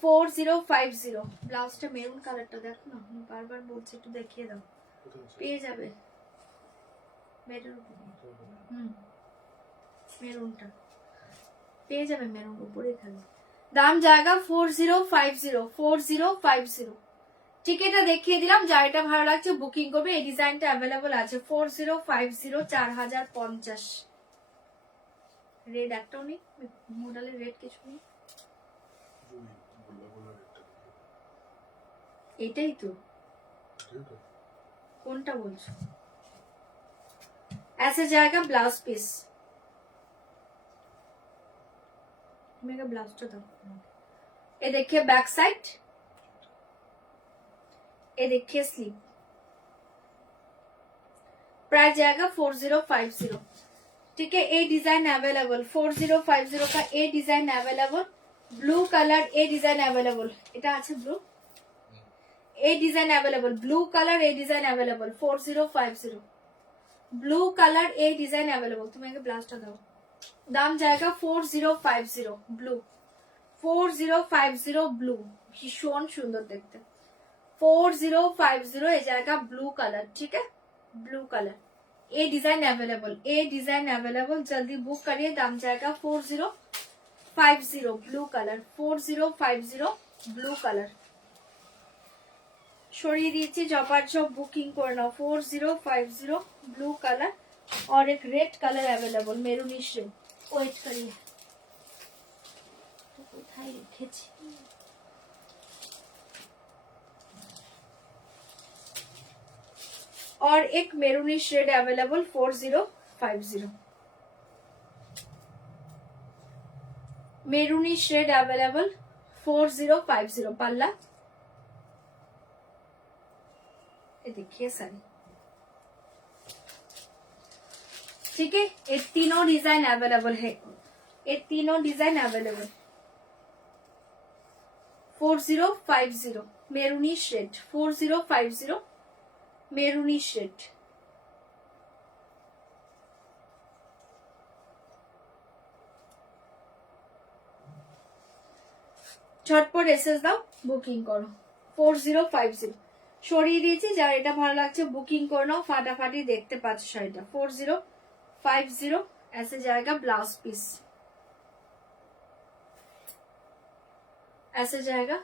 4050। ব্লাউজটা মেরুন কালারটা দেখো না, আমি বারবার বলছি একটু দেখিয়ে দাও, পেয়ে যাবে মেরুন। মেরুনটা পেয়ে যাবে, মেরুন উপরে থাকবে। দাম জায়গা 4050, 4050। টিকেটটা দেখিয়ে দিলাম, যার এটা ভালো লাগছে বুকিং করবে। এই ডিজাইনটা অ্যাভেলেবল আছে 4050, 4050। রেড একটাও নেই, মডেলের রেড কিছু নেই, এটাই তো। কোনটা বলছো? ऐसे जाएगा ब्लाउज पीस, मेरा ब्लाउजটা দাও। ये देखिए बैक साइड, ये देखिए स्लीव, प्राइस जाएगा 4050। ठीक है, ये डिजाइन अवेलेबल 4050 का ये डिजाइन अवेलेबल। ब्लू कलर ये डिजाइन अवेलेबल, এটা আছে ব্লু, এই ডিজাইন अवेलेबल ব্লু কালার, এই ডিজাইন अवेलेबल 4050 ব্লু কালার, এই ডিজাইন अवेलेबल। তুমি আগে ব্লাউজটা দাও। দাম जाएगा 4050 ব্লু, 4050 ব্লু, ভীষণ সুন্দর দেখতে। 4050 ये जाएगा ब्लू कलर। ठीक है, ब्लू कलर ये डिजाइन अवेलेबल, ये डिजाइन अवेलेबल, जल्दी बुक करिए। दाम जाएगा 4050 ब्लू कलर, 4050 ब्लू कलर। সরিয়ে দিয়েছি জপার জব, বুকিং করে নাও। 4050 ब्लू कलर और एक red colour available, maroonish red. Wait करिए, तो কোথায় রেখেছি? और एक maroonish red available 4050। Maroonish red available 4050 पल्ला। ये देखिए सारी। ठीक है, ये तीनों डिजाइन अवेलेबल है, ये तीनों design available. 4050 maroonish red, 4050 maroonish red. झटपट एसएस दाओ, बुकिंग करो। 4050 সরিয়ে দিয়েছি। যার এটা ভালো লাগছে বুকিং করে নাও, ফাটাফাটি দেখতে পাচ্ছ শাড়িটা। 4050 ऐसे जाएगा ब्लाउज पीस, ऐसे जाएगा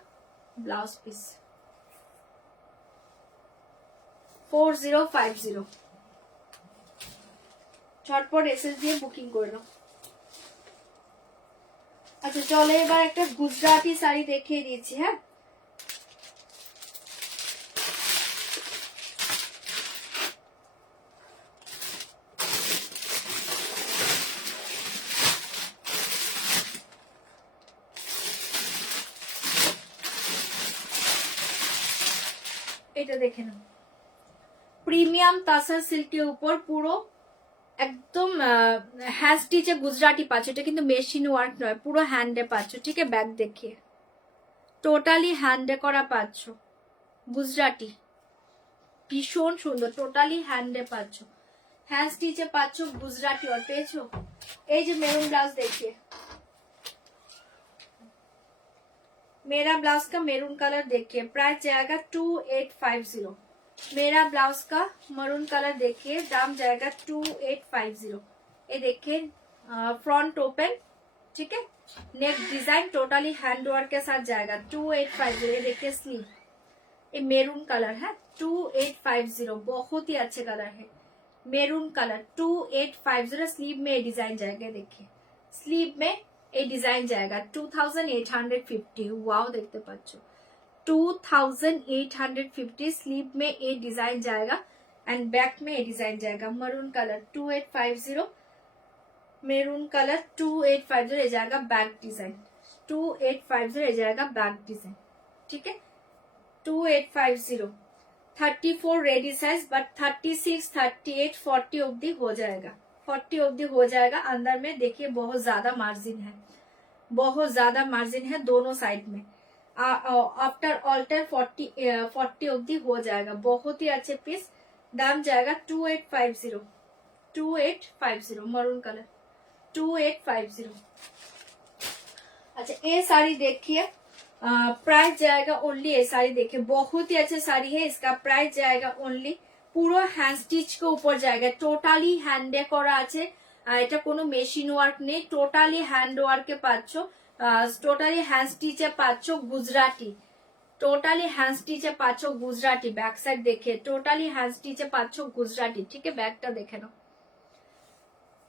ब्लाउज पीस। 4050 झटपट एसएस দিয়ে বুকিং করে নাও। আচ্ছা চলো এবার একটা গুজরাটি শাড়ি দেখিয়ে দিয়েছি। হ্যাঁ, এটা দেখে নাও, প্রিমিয়াম তাসার সিল্কের উপর পুরো একদম হ্যান্ড স্টিচে গুজরাটি পাচ্ছ। এটা কিন্তু মেশিন ওয়ার্ক নয়, পুরো হ্যান্ডে পাচ্ছ। ঠিক আছে, ব্যাক দেখিয়ে টোটালি হ্যান্ডে করা পাচ্ছ গুজরাটি, ভীষণ সুন্দর। টোটালি হ্যান্ডে পাচ্ছ, হ্যান্ড স্টিচে পাচ্ছ গুজরাটি। আর পেয়েছো এই যে মেরুন ব্লাউজ देखिए, मेरा ब्लाउज का मेरून कलर देखिए। प्राइस जाएगा 2850। मेरा ब्लाउज का मरून कलर देखिए, दाम जाएगा 2850। ये देखिए फ्रंट ओपन। ठीक है, नेक डिजाइन टोटली हैंड वर्क के साथ जाएगा 2850। ये देखिए स्लीव, ये मेरून कलर है 2850, बहुत ही अच्छे कलर है। मेरून कलर 2850 स्लीव में ये डिजाइन जाएगा। देखिए स्लीव में ये डिजाइन जाएगा 2850। वाओ देखते पाচ্ছো 2850 स्लीव में ये डिजाइन जाएगा एंड बैक में ये डिजाइन जाएगा। मरून कलर 2850, मेरून कलर 2850 ये जाएगा बैक डिजाइन। 2850 ये जाएगा बैक डिजाइन। ठीक है, 2850 34 रेडी साइज, बट 36 38 40 ऑब्दी हो जाएगा। 40 ऑब्दी हो जाएगा। अंदर में देखिए बहुत ज्यादा मार्जिन है, बहुत ज्यादा मार्जिन है दोनों साइड में। आफ्टर ऑल्टर 40 ऑब्दी हो जाएगा। बहुत ही अच्छे पीस। दाम जाएगा 2850, 2850 मरून कलर 2850। अच्छा ये साड़ी देखिए, प्राइस जाएगा ओनली। ये साड़ी देखिए बहुत ही अच्छी साड़ी है। इसका प्राइस जाएगा ओनली, পুরো হ্যান্ড স্টিচ के ऊपर जाएगा। টোটালি হ্যান্ডে করা আছে, এটা কোনো মেশিন ওয়ার্ক নেই, টোটালি হ্যান্ড ওয়ার্কে পাচ্ছ। টোটালি হ্যান্ড স্টিচে পাচ্ছ গুজরাটি, টোটালি হ্যান্ড স্টিচে পাচ্ছ গুজরাটি। ব্যাক সাইড দেখে টোটালি হ্যান্ড স্টিচে পাচ্ছ গুজরাটি। ঠিক আছে, ব্যাকটা দেখে নাও,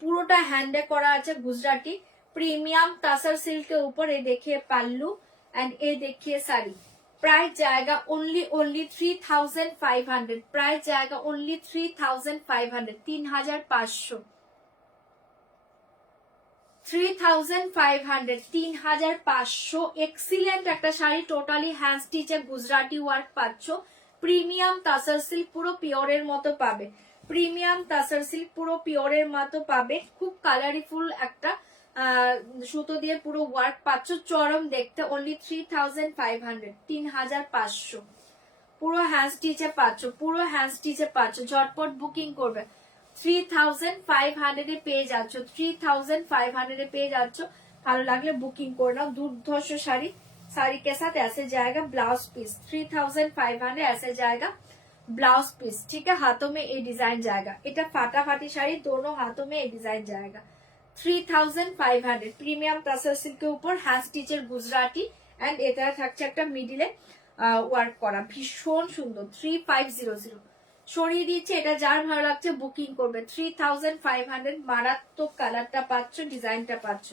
পুরোটা হ্যান্ডে করা আছে গুজরাটি। प्रीमियम तासर सिल्क के ऊपर ये देखिए पल्लू एंड ये देखिए साड़ी। प्राइस जाएगा ओनली 3500। प्राइस जाएगा ओनली 3500, 3500, 3500, 3500। एक्सीलेंट একটা শাড়ি, টোটালি হ্যান্ড স্টিচে গুজরাটি ওয়ার্ক পাচ্ছ। প্রিমিয়াম তাসার সিল্ক, পুরো পিওরের মতো পাবে। প্রিমিয়াম তাসার সিল্ক, পুরো পিওরের মতো পাবে, খুব কালারফুল একটা সুতো দিয়ে পুরো ওয়ার্ক পাচ্ছ, চরম দেখতে। অনলি 3500, 3500, পুরো হ্যান্ড স্টিচে পাচ্ছ, পুরো হ্যান্ড স্টিচে পাচ্ছ, ঝটপট বুকিং করবে। 3500 এ পেয়ে যাচ্ছ, 3500 এ পেয়ে যাচ্ছ। ভালো লাগলে বুকিং করে নাও। দুর্ধর্ষ শাড়ি, साड़ी के साथ ऐसे जाएगा ब्लाउज पीस, 3500 ऐसे जाएगा ब्लाउज पीस। ठीक है, हाथों में ये डिजाइन जाएगा, এটা ফাটাফাটি শাড়ি, दोनों हाथों में ये डिजाइन जाएगा। 3500 প্রিমিয়াম তাসার সিল্কের উপর হ্যান্ড স্টিচের গুজরাটি এন্ড এটা থাকছে একটা মিডিলে ওয়ার্ক করা, ভীষণ সুন্দর। 3500 সরিয়ে দিচ্ছে, এটা যার ভালো লাগছে বুকিং করবে। 3500 মারাত্মক কালারটা পাচ্ছ, ডিজাইনটা পাচ্ছ,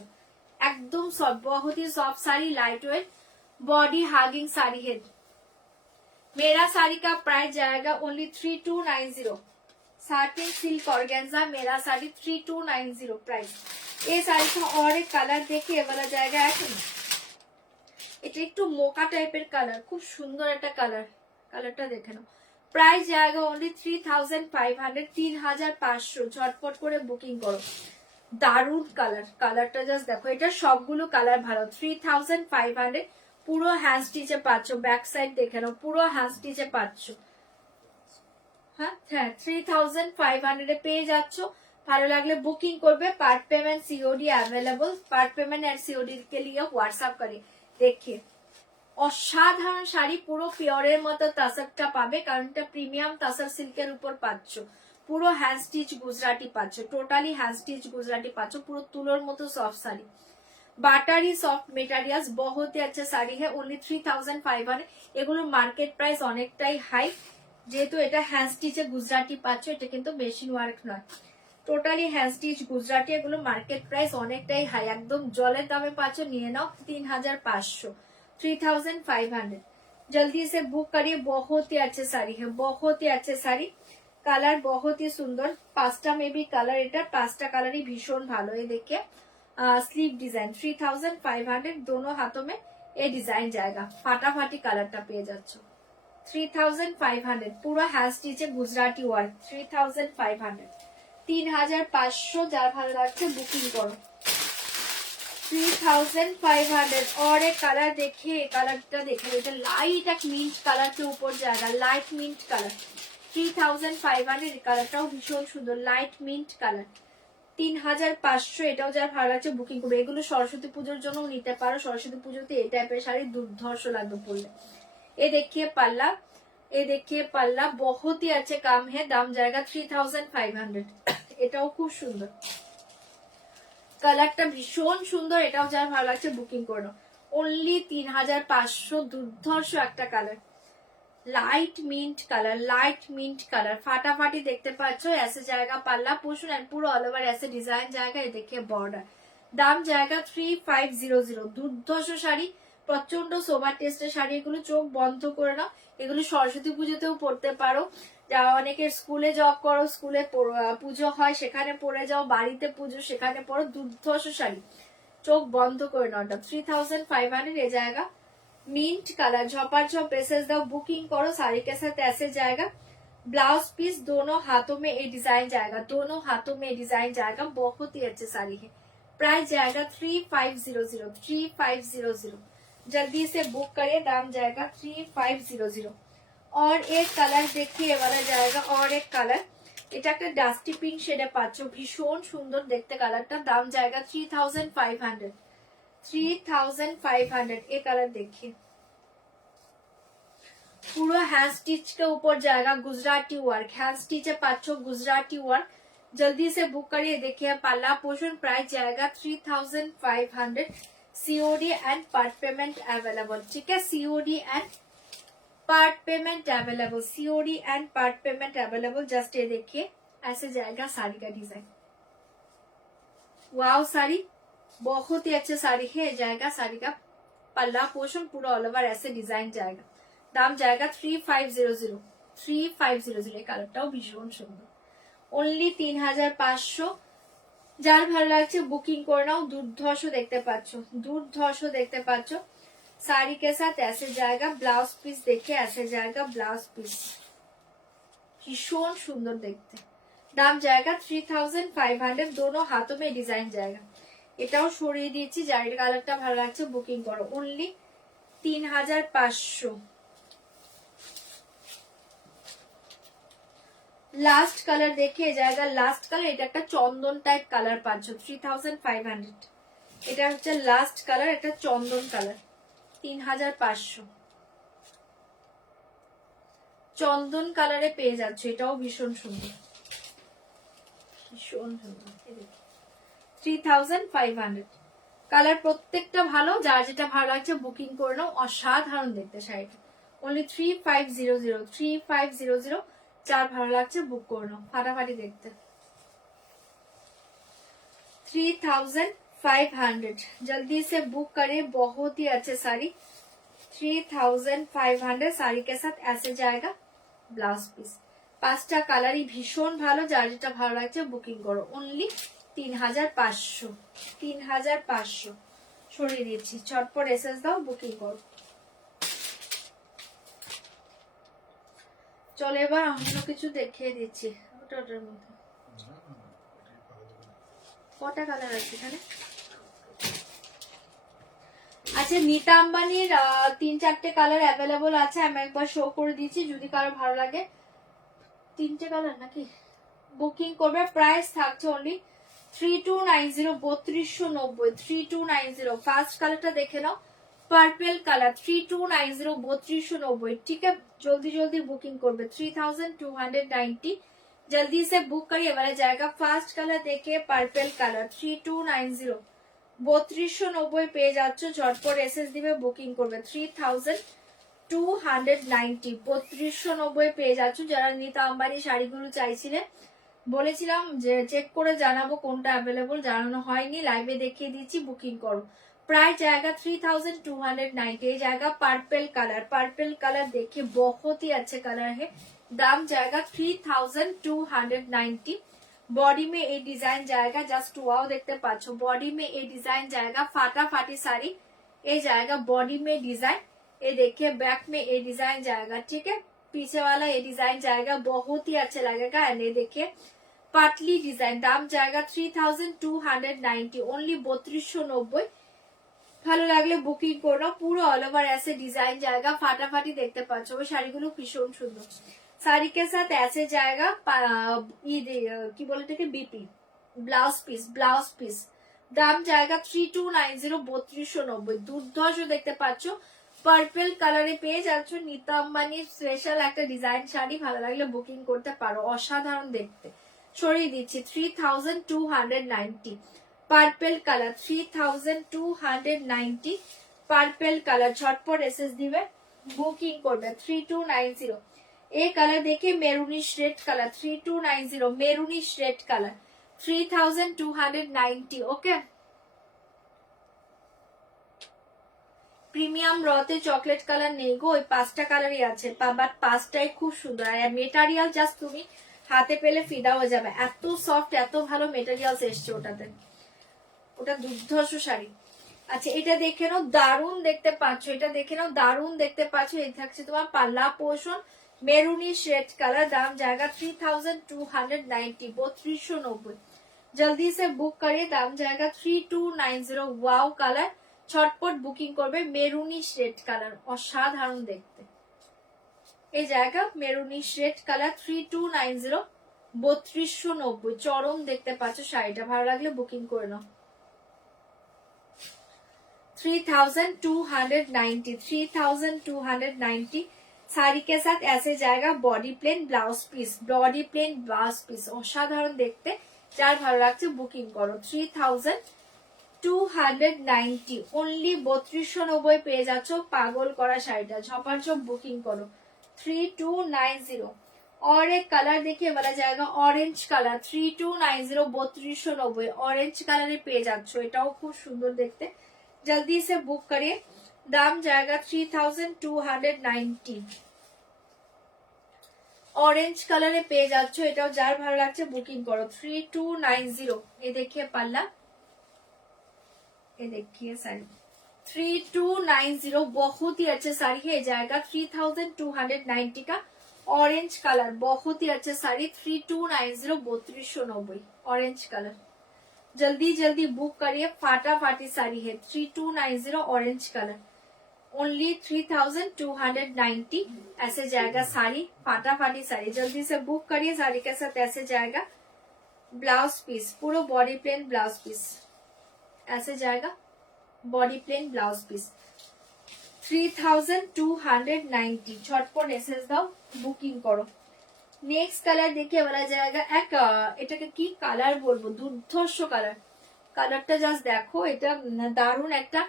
একদম সফট, बहुत ही soft sari, light weight, body hugging sari है। मेरा साड़ी का प्राइस जाएगा ओनली 3290, साटिन सिल्क ऑर्गेन्जा मेरा साड़ी 3290 प्राइस। ये साड़ी का और एक कलर देखिए, ये वाला जाएगा এখন, এটা একটু মোকা টাইপের কালার, খুব সুন্দর একটা কালার, কালারটা দেখে নাও। প্রাইস জায়গা অনলি 3500, 3500, ঝটপট করে বুকিং করো। দারুণ কালার, কালারটা জাস্ট দেখো, এটা সবগুলো কালার ভালো। 3500 পুরো হ্যান্ড স্টিচে পাচ্ছ, ব্যাক সাইড দেখে নাও, পুরো হ্যান্ড স্টিচে পাচ্ছ। হ্যাঁ হ্যাঁ, 3500 এ পেয়ে যাচ্ছ। ভালো লাগলে বুকিং করবে। Part payment COD available, part payment and COD के लिए व्हाट्सएप करिए। देखिए অসাধারণ শাড়ি, পুরো পিওরের মতো তাসারটা পাবে, কারণ এটা প্রিমিয়াম তাসার সিল্কের উপর পাচ্ছ, পুরো হ্যান্ড স্টিচ গুজরাটি পাচ্ছ, টোটালি হ্যান্ড স্টিচ গুজরাটি পাচ্ছ, পুরো তুলোর মতো soft sari, buttery soft materials, बहुत ही अच्छा শাড়ি है। ओनली 3500। এগুলো মার্কেট প্রাইস অনেকটাই হাই, যেহেতু এটা হ্যান্ড স্টিচে গুজরাটি পাচ্ছ, এটা কিন্তু মেশিন ওয়ার্ক নয়, টোটালি হ্যান্ড স্টিচ গুজরাটি। এগুলো মার্কেট প্রাইস অনেকটাই হাই, একদম জলের দামে পাচ্ছ, নিয়ে নাও 3500, 3500। जल्दी से बुक करिए, बहुत ही अच्छे साड़ी है, बहुत ही अच्छे साड़ी, কালার बहुत ही সুন্দর, পাঁচটা মেবি কালার, এটা পাঁচটা কালারই ভীষণ ভালো। এই দেখে स्लीव डिजाइन 3500, दोनों हाथों में ये डिजाइन जाएगा, फाटाफाटी कलरটা পেয়ে যাচ্ছ। 3500 পুরো হ্যান্ড স্টিচে গুজরাটি ওয়ার্ক, 3500, 3500, যার ভালো লাগছে বুকিং করো। 3500 और एक कलर देखिए, कलरটা দেখে, এটা লাইট এক মিন্ট কালার के ऊपर जाएगा, लाइट मिंट कलर। 3500 কালারটাও ভীষণ সুন্দর, লাইট মিন্ট কালার। 3500, এটাও যার ভালো লাগছে বুকিং করবে। এগুলো সরস্বতী পুজোর জন্য নিতে পারো, সরস্বতী পুজোতে এই টাইপের শাড়ি দুর্ধর্ষ লাগবে পরলে। ये देखिए पल्ला, ये देखिए पल्ला, बहुत ही अच्छे काम है, दाम जाएगा 3500। এটাও খুব সুন্দর, কালারটা ভীষণ সুন্দর, এটাও যার ভালো লাগছে বুকিং করো। অনলি 3500, দুর্ধর্ষ একটা colour, light mint colour, light mint colour, फाटाफाटी देखते पाচ্ছ। ऐसे जाएगा पल्ला पोर्शन एंड पूरा ऑल ओवर ऐसे डिजाइन जाएगा। ये देखिए बॉर्डर, दाम जाएगा 3500। দুর্ধর্ষ শাড়ি, প্রচন্ড সোবার টেস্টের শাড়ি, এগুলো চোখ বন্ধ করে নাও। এগুলো সরস্বতী পুজোতেও পড়তে পারো, যা অনেকের স্কুলে জব করো, স্কুলে পুজো হয় সেখানে পরে যাও, বাড়িতে পুজো সেখানে পড়ো, দুর্ধর্ষ শাড়ি, চোখ বন্ধ করে নাও। 3500 এ जाएगा मिंट कलर, झपा झप ड्रेसेस दाओ, बुकिंग करो। साड़ी के साथ ऐसे जाएगा ब्लाउज पीस, दोनों हाथों में ये डिजाइन जाएगा, दोनों हाथों में डिजाइन जाएगा, बहुत ही अच्छी साड़ी है। प्राइस जाएगा 3500, 3500, जल्दी से बुक करिए, दाम जाएगा 3500। और एक कलर देखिए, ये वाला जाएगा, और एक कलर, এটা একটা ডাস্টি পিঙ্ক শেডে পাচ্ছ, ভীষণ সুন্দর দেখতে কালারটা, দাম जाएगा 3500, 3500। ये कलर देखिए, पूरा हैंड स्टिच के ऊपर जाएगा गुजराती वर्क, हैंड स्टिच पाँचों गुजराती वर्क, जल्दी से बुक करिए। देखिए पल्ला पोर्शन, प्राइस जाएगा 3500, COD and part payment available. ठीक है, COD and part payment available, COD and part payment available. Just ये देखिए, ऐसे जाएगा साड़ी का डिजाइन, वाओ साड़ी, बहुत ही अच्छे साड़ी है। जाएगा साड़ी का पल्ला पोर्शन, पूरा ऑल ओवर ऐसे डिजाइन जाएगा, दाम जाएगा 3500, 3500। কালারটাও ভীষণ সুন্দর, অনলি 3500। যার ভালো লাগছে বুকিং করে নাও। দুর্ধর্ষ দেখতে পাচ্ছ, দুর্ধর্ষ দেখতে পাচ্ছ। साड़ी के साथ ऐसे जाएगा ब्लाउज पीस, देखिए ऐसे जाएगा ब्लाउज पीस, ভীষণ সুন্দর দেখতে, दाम जाएगा 3500, दोनों हाथों में डिजाइन जाएगा। এটাও সরিয়ে দিয়েছি, যার কালারটা ভালো লাগছে বুকিং করো, অনলি 3500। লাস্ট কালার দেখে জায়গা, লাস্ট কালার, এটা একটা চন্দন টাইপ কালার পাচ্ছ 3500। এটা হচ্ছে লাস্ট কালার, এটা চন্দন কালার 3500 চন্দন কালারে পেয়ে যাচ্ছ, এটাও ভীষণ সুন্দর, ভীষণ সুন্দর। 3500 কালার প্রত্যেকটা ভালো, যার যেটা ভালো লাগছে বুকিং করে নাও, অসাধারণ দেখতে শাড়িটা। অনলি 3500 যার ভালো লাগছে বুক করে নাও, ফাটাফাটি দেখতে। 3500 जल्दी से बुक करें, बहुत ही अच्छे साड़ी। 3500 साड़ी के साथ ऐसे जाएगा ब्लाउज पीस। 5টা কালারই ভীষণ ভালো, যার যেটা ভালো লাগছে বুকিং করো, অনলি 3500। 3500 সরিয়ে দিচ্ছি, চটপট এসএস দাও, বুকিং করো। চলো এবার অন্য কিছু দেখিয়ে দিচ্ছি। ওটার মধ্যে কটা কালার আছে এখানে? আচ্ছা, নীতা আম্বানির 3-4টে কালার অ্যাভেলেবল আছে, আমি একবার শো করে দিচ্ছি, যদি কারো ভালো লাগে। 3টে কালার নাকি? বুকিং করবে, প্রাইস থাকছে অনলি 3290, 3290, 3290। ফার্স্ট কালারটা দেখে নাও, পার্পল কালার 3290, 3290। ठीक है, जल्दी जल्दी बुकिंग করবে। 3290 जल्दी से बुक करिए, वाला जाएगा। फास्ट कलर देखिए, पार्पल कलर 3290, 3290 পেয়ে যাচ্ছ, ঝটপট এসএস দিবে, বুকিং করবে। 3290, 3290 পেয়ে যাচ্ছ। যারা নীতা আম্বানি শাড়িগুলো চাইছিলেন, বলেছিলাম যে চেক করে জানাবো কোনটা অ্যাভেলেবল, জানানো হয়নি, লাইভে দেখিয়ে দিচ্ছি, বুকিং করো। प्राइस जाएगा 3290। ये जाएगा पर्पल कलर, पर्पल कलर देखिए बहुत ही अच्छे कलर है। दाम जाएगा 3290। बॉडी में ये डिजाइन जाएगा, जस्ट वाओ देखते पाछो, बॉडी में ये डिजाइन जाएगा, फाटाफाटी साड़ी। ये जाएगा बॉडी में डिजाइन, ये देखिए बैक में ये डिजाइन जाएगा। ठीक है, पीछे वाला ये डिजाइन जाएगा, बहुत ही अच्छा लगेगा। एंड ये देखिए पाटली डिजाइन। दाम जाएगा 3290, ओनली 3290। ভালো লাগলে বুকিং করো, পুরো অল ওভার ऐसे डिजाइन जाएगा, ফাটাফাটি দেখতে পাচ্ছ। ওই শাড়িগুলো ভীষণ সুন্দর। শাড়ি के साथ ऐसे जाएगा কি বলে এটাকে, BP blouse piece, blouse piece. দাম जाएगा 3290, 3290। দুর্ধর্ষ দেখতে পাচ্ছ, পার্পল কালারে পেয়ে যাচ্ছ। নীতা আম্বানির স্পেশাল একটা ডিজাইন শাড়ি, ভালো লাগলে বুকিং করতে পারো, অসাধারণ দেখতে। সরিয়ে দিচ্ছি 3290। পার্পল কালার 3290, পার্পল কালার, ঝটপট এসএস দিবে, বুকিং করবে। 3290। এই কালার দেখে maroonish red colour 3290, maroonish red colour 3290। ওকে, প্রিমিয়াম রতে চকলেট কালার নেই গো, ওই 5টা কালারই আছে, বাট 5টাই খুব সুন্দর। আর মেটেরিয়াল জাস্ট তুমি হাতে পেলে ফিদা হয়ে যাবে, এত সফট, এত ভালো মেটেরিয়ালস এসছে ওটাতে, ওটা দুর্ধর্ষ শাড়ি। আচ্ছা, এটা দেখে নাও, দারুণ দেখতে পাচ্ছ, এটা দেখে নাও, দারুণ দেখতে পাচ্ছ। এই থাকছে তোমার পাল্লা পোর্শন, মেরুনিশ রেড কালার। দাম जाएगा 3290, 3290। जल्दी से बुक करिए, दाम जाएगा 3290। ওয়াও কালার, ছটপট বুকিং করবে। মেরুনিশ রেড কালার, অসাধারণ দেখতে। এই জায়গা মেরুনিশ রেড কালার 3290, 3290। চরম দেখতে পাচ্ছ শাড়িটা, ভালো লাগলে বুকিং করে নাও। 3290, 3290। साड़ी के साथ ऐसे जाएगा body plain blouse piece, body plain blouse piece, অসাধারণ দেখতে। যার ভালো লাগছে বুকিং করো। 3290, অনলি 3290 পেয়ে যাচ্ছ পাগল করা শাড়িটা, ঝপাঝপ বুকিং করো। 3290। और एक कलर देखिए, वाला जाएगा ऑरेंज कलर 3290, 3290। ऑरेंज कलर পেয়ে যাচ্ছ, এটাও খুব সুন্দর দেখতে। जल्दी से बुक करिए, दाम जाएगा 3290। ऑरेंज कलर পেয়ে যাচ্ছ, এটাও যার ভালো লাগছে বুকিং করো। 3290। ये देखिए पल्ला, ये देखिए साड़ी 3290, बहुत ही अच्छे साड़ी है। जाएगा 3290 का, ऑरेंज कलर बहुत ही अच्छा साड़ी 3290 3290 ऑरेंज कलर। जल्दी जल्दी बुक करिए, फाटाफाटी साड़ी है 3290 ऑरेंज कलर ओनली 3290 ऐसे जाएगा साड़ी, फाटाफाटी साड़ी जल्दी से बुक करिए। साड़ी के साथ ऐसे जाएगा ब्लाउज पीस, पूरा बॉडी प्लेन ब्लाउज पीस ऐसे जाएगा, बॉडी प्लेन ब्लाउज पीस 3290 झटपट एसएस দাও বুকিং করো। নেক্সট কালার দেখে বলা জায়গা এক এটাকে কি কালার বলবো, দুর্ধর্ষ কালার। কালারটা জাস্ট দেখো, এটা দারুন একটা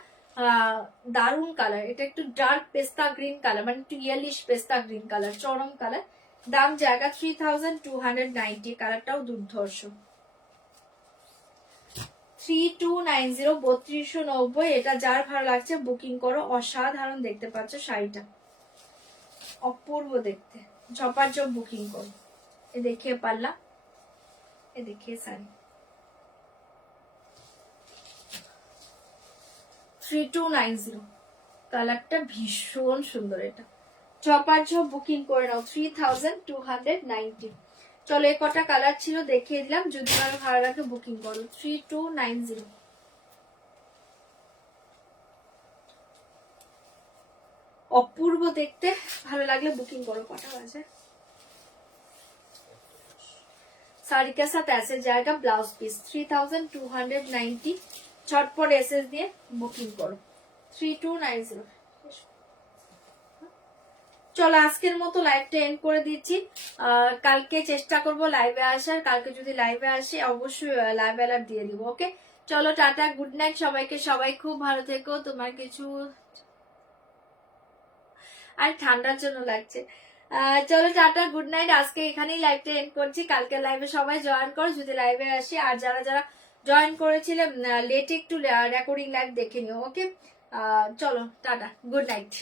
দারুন কালার। এটা একটু ডার্ক পেস্তা গ্রিন কালার, মানে একটু ইয়েলিশ পেস্তা গ্রিন কালার, চরম কালার। দাম জায়গা 3290, কালারটাও দুর্ধর্ষ। 3290 3290, এটা যার ভালো লাগছে বুকিং করো। অসাধারণ দেখতে পাচ্ছ শাড়িটা, অপূর্ব দেখতে, ঝপাঝপ বুকিং করো। এ দেখিয়ে পাল্লা, এ দেখিয়ে শাড়ি 3290, কালারটা ভীষণ সুন্দর। এটা ঝপাঝপ বুকিং করে নাও 3290। চলো এই কটা কালার ছিল দেখিয়ে দিলাম, যদি কারো ভালো লাগে বুকিং করো 3290। অপূর্ব দেখতে, ভালো লাগলে বুকিং করো। কটা বাজে? साड़ी के साथ ऐसे जाएगा ब्लाउज पीस 3290, झटपट एसएस দিয়ে বুকিং করো 3290। চলো আজকের মতো লাইভটা এন্ড করে দিচ্ছি। কালকে চেষ্টা করব লাইভে আসার, কালকে যদি লাইভে আসি অবশ্যই লাইভ অ্যালার্ট দিয়ে দিব। ওকে চলো টাটা, গুড নাইট সবাইকে। সবাই খুব ভালো থেকো। তোমার কিছু আর ঠান্ডার জন্য লাগছে। চলো টাটা, গুড নাইট। আজকে এখানেই লাইভটা এন্ড করছি, কালকে লাইভে সবাই জয়েন করো যদি লাইভে আসি। আর যারা যারা জয়েন করেছিলে লেটে একটু রেকর্ডিং লাইভ দেখে নিও। ওকে চলো টাটা, গুড নাইট।